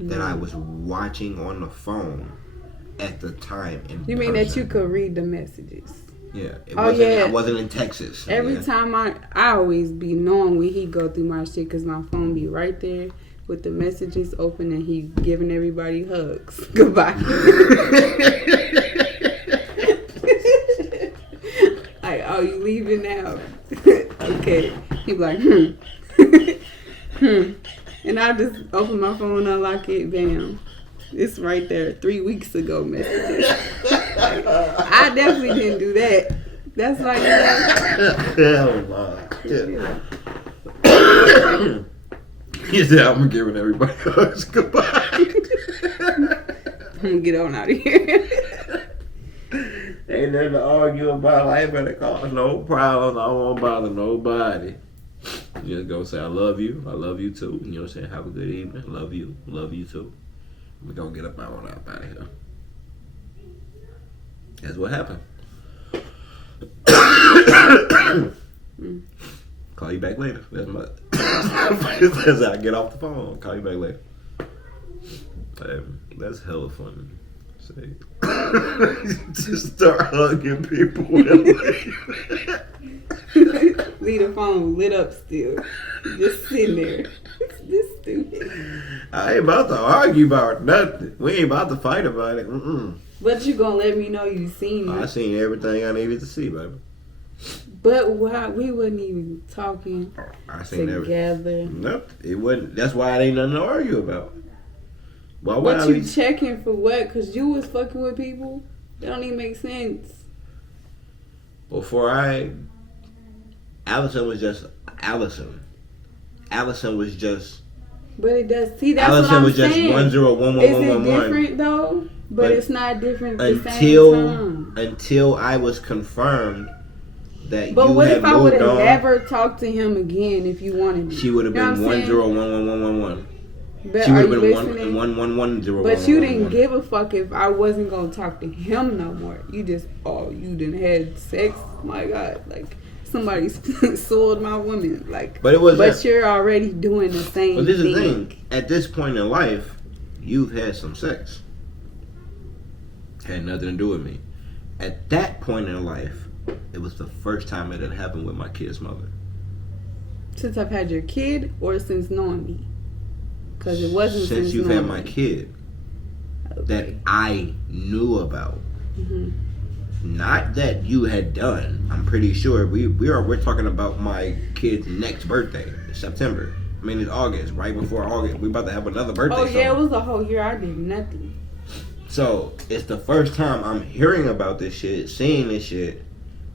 That I was watching on the phone at the time. You mean that you could read the messages? Yeah. It Oh, wasn't, yeah. I wasn't in Texas. Every Yeah. time I always be knowing when he go through my shit, because my phone be right there with the messages open and he giving everybody hugs. Goodbye. Like, oh, you leaving now? Okay. He be like, and I just open my phone, unlock it, bam. It's right there. 3 weeks ago messages. Like, I definitely didn't do that. That's like, Hell no. Yeah. He said, I'm giving everybody hugs. Goodbye. I'm gonna get on out of here. Ain't nothing to argue about. Life ain't cause no problems. I won't bother nobody. You just go say, I love you too. You know what I'm saying? Have a good evening. Love you too. We're gonna get up out of here. That's what happened. Call you back later. That's my. That's how I get off the phone. Call you back later. That's hella funny. Say, just start hugging people. Leave the phone lit up still. Just sitting there. This stupid. I ain't about to argue about nothing. We ain't about to fight about it. But you gonna let me know you seen I it. seen everything I needed to see, baby. But why we wasn't even talking I seen everything. together. Nope, it wasn't. That's why it ain't nothing to argue about. Why would But I you be? checking for what? Cause you was fucking with people. That don't even make sense. Allison was just Allison. Allison was just. But it does. See, that's Allison what I'm was just saying. 10111111. Is it different though? But it's not different at the same time. Until I was confirmed that But you what had if I would moved have on, never talked to him again if you wanted me? she would have You know been what I'm saying? 101111. But She are would you have been listening? 1110. But you didn't give a fuck if I wasn't gonna talk to him no more. You just, you done had sex. My God, like somebody soiled my woman. Like, But it was. but you're already doing the same But this is thing. the thing. At this point in life, you've had some sex. Had nothing to do with me. At that point in life, it was the first time it had happened with my kid's mother. Since I've had your kid, or since knowing me? Because it wasn't Since you've knowing had my me. kid Okay. that I knew about. Mhm. Not that you had done. I'm pretty sure we're talking about my kid's next birthday, September. I mean, it's August, right before August. We're about to have another birthday. Oh yeah, song. it was a whole year. I did nothing. So it's the first time I'm hearing about this shit, seeing this shit.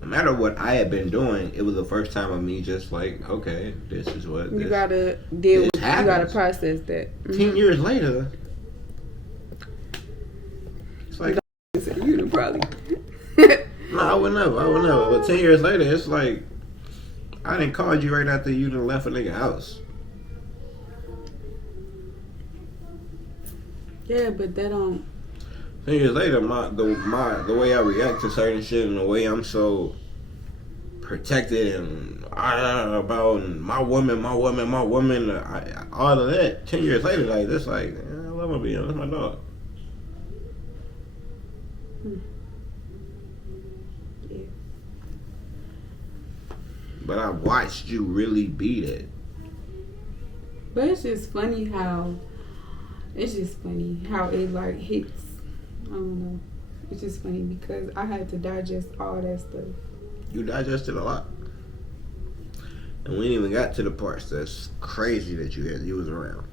No matter what I had been doing, it was the first time of me just like, okay, this is what You this. gotta deal with. this You gotta happens. process that. 10 years later, it's like, You know, probably. no, I would never. But 10 years later, it's like, I didn't call you right after you done left a nigga house. Yeah, but that don't. 10 years later, the way I react to certain shit and the way I'm so protected and about my woman, all of that. 10 years later, like this, like I love my being, that's my dog. Yeah. But I watched you really be that. But it's just funny how. It's just funny how it like hits. I don't know. It's just funny because I had to digest all that stuff. You digested a lot. And we ain't even got to the parts that's crazy that you was around.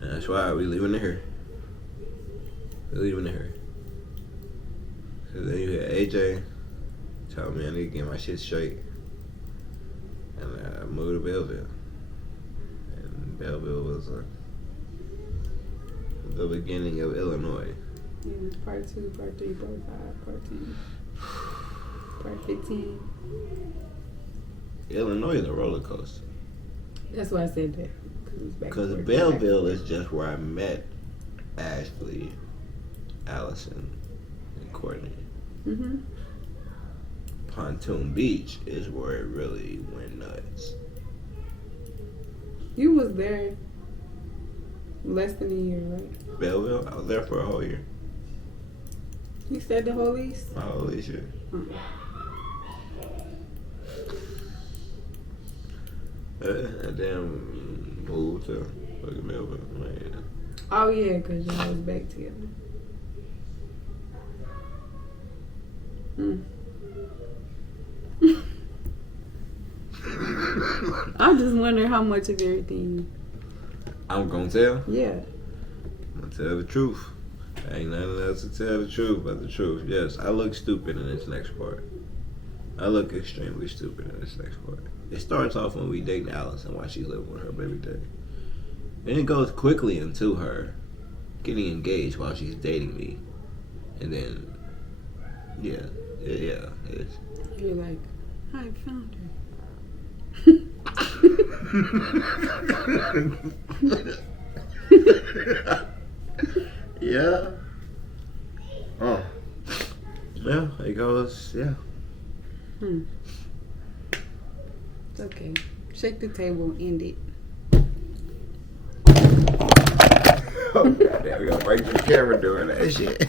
And that's why we leaving it here. We leaving it here. Cause then you had AJ tell me I need to get my shit straight. And I moved to Belleville. And Belleville was the beginning of Illinois. Yeah, part 2, part 3, part 5, part 10, part 15. Illinois is a roller coaster. That's why I said that. Because Belleville is just where I met Ashley, Allison, and Courtney. Mm-hmm. Pontoon Beach is where it really went nuts. You was there less than a year, right? Belleville, I was there for a whole year. You stayed the whole lease? My whole lease year. And then moved to fucking Belleville. Man. Oh yeah, because y'all was back together. I'm just wondering how much of everything. I'm gonna tell. Yeah. I'm gonna tell the truth. Ain't nothing else to tell the truth but the truth. Yes, I look stupid in this next part. I look extremely stupid in this next part. It starts off when we dating Allison while she's living with her baby daddy. And it goes quickly into her getting engaged while she's dating me. And then, yeah. It's, You're like, I found her. yeah. Oh. Yeah, it goes, yeah. It's okay. Shake the table, end it. Oh, goddamn, we gonna break the camera doing that shit.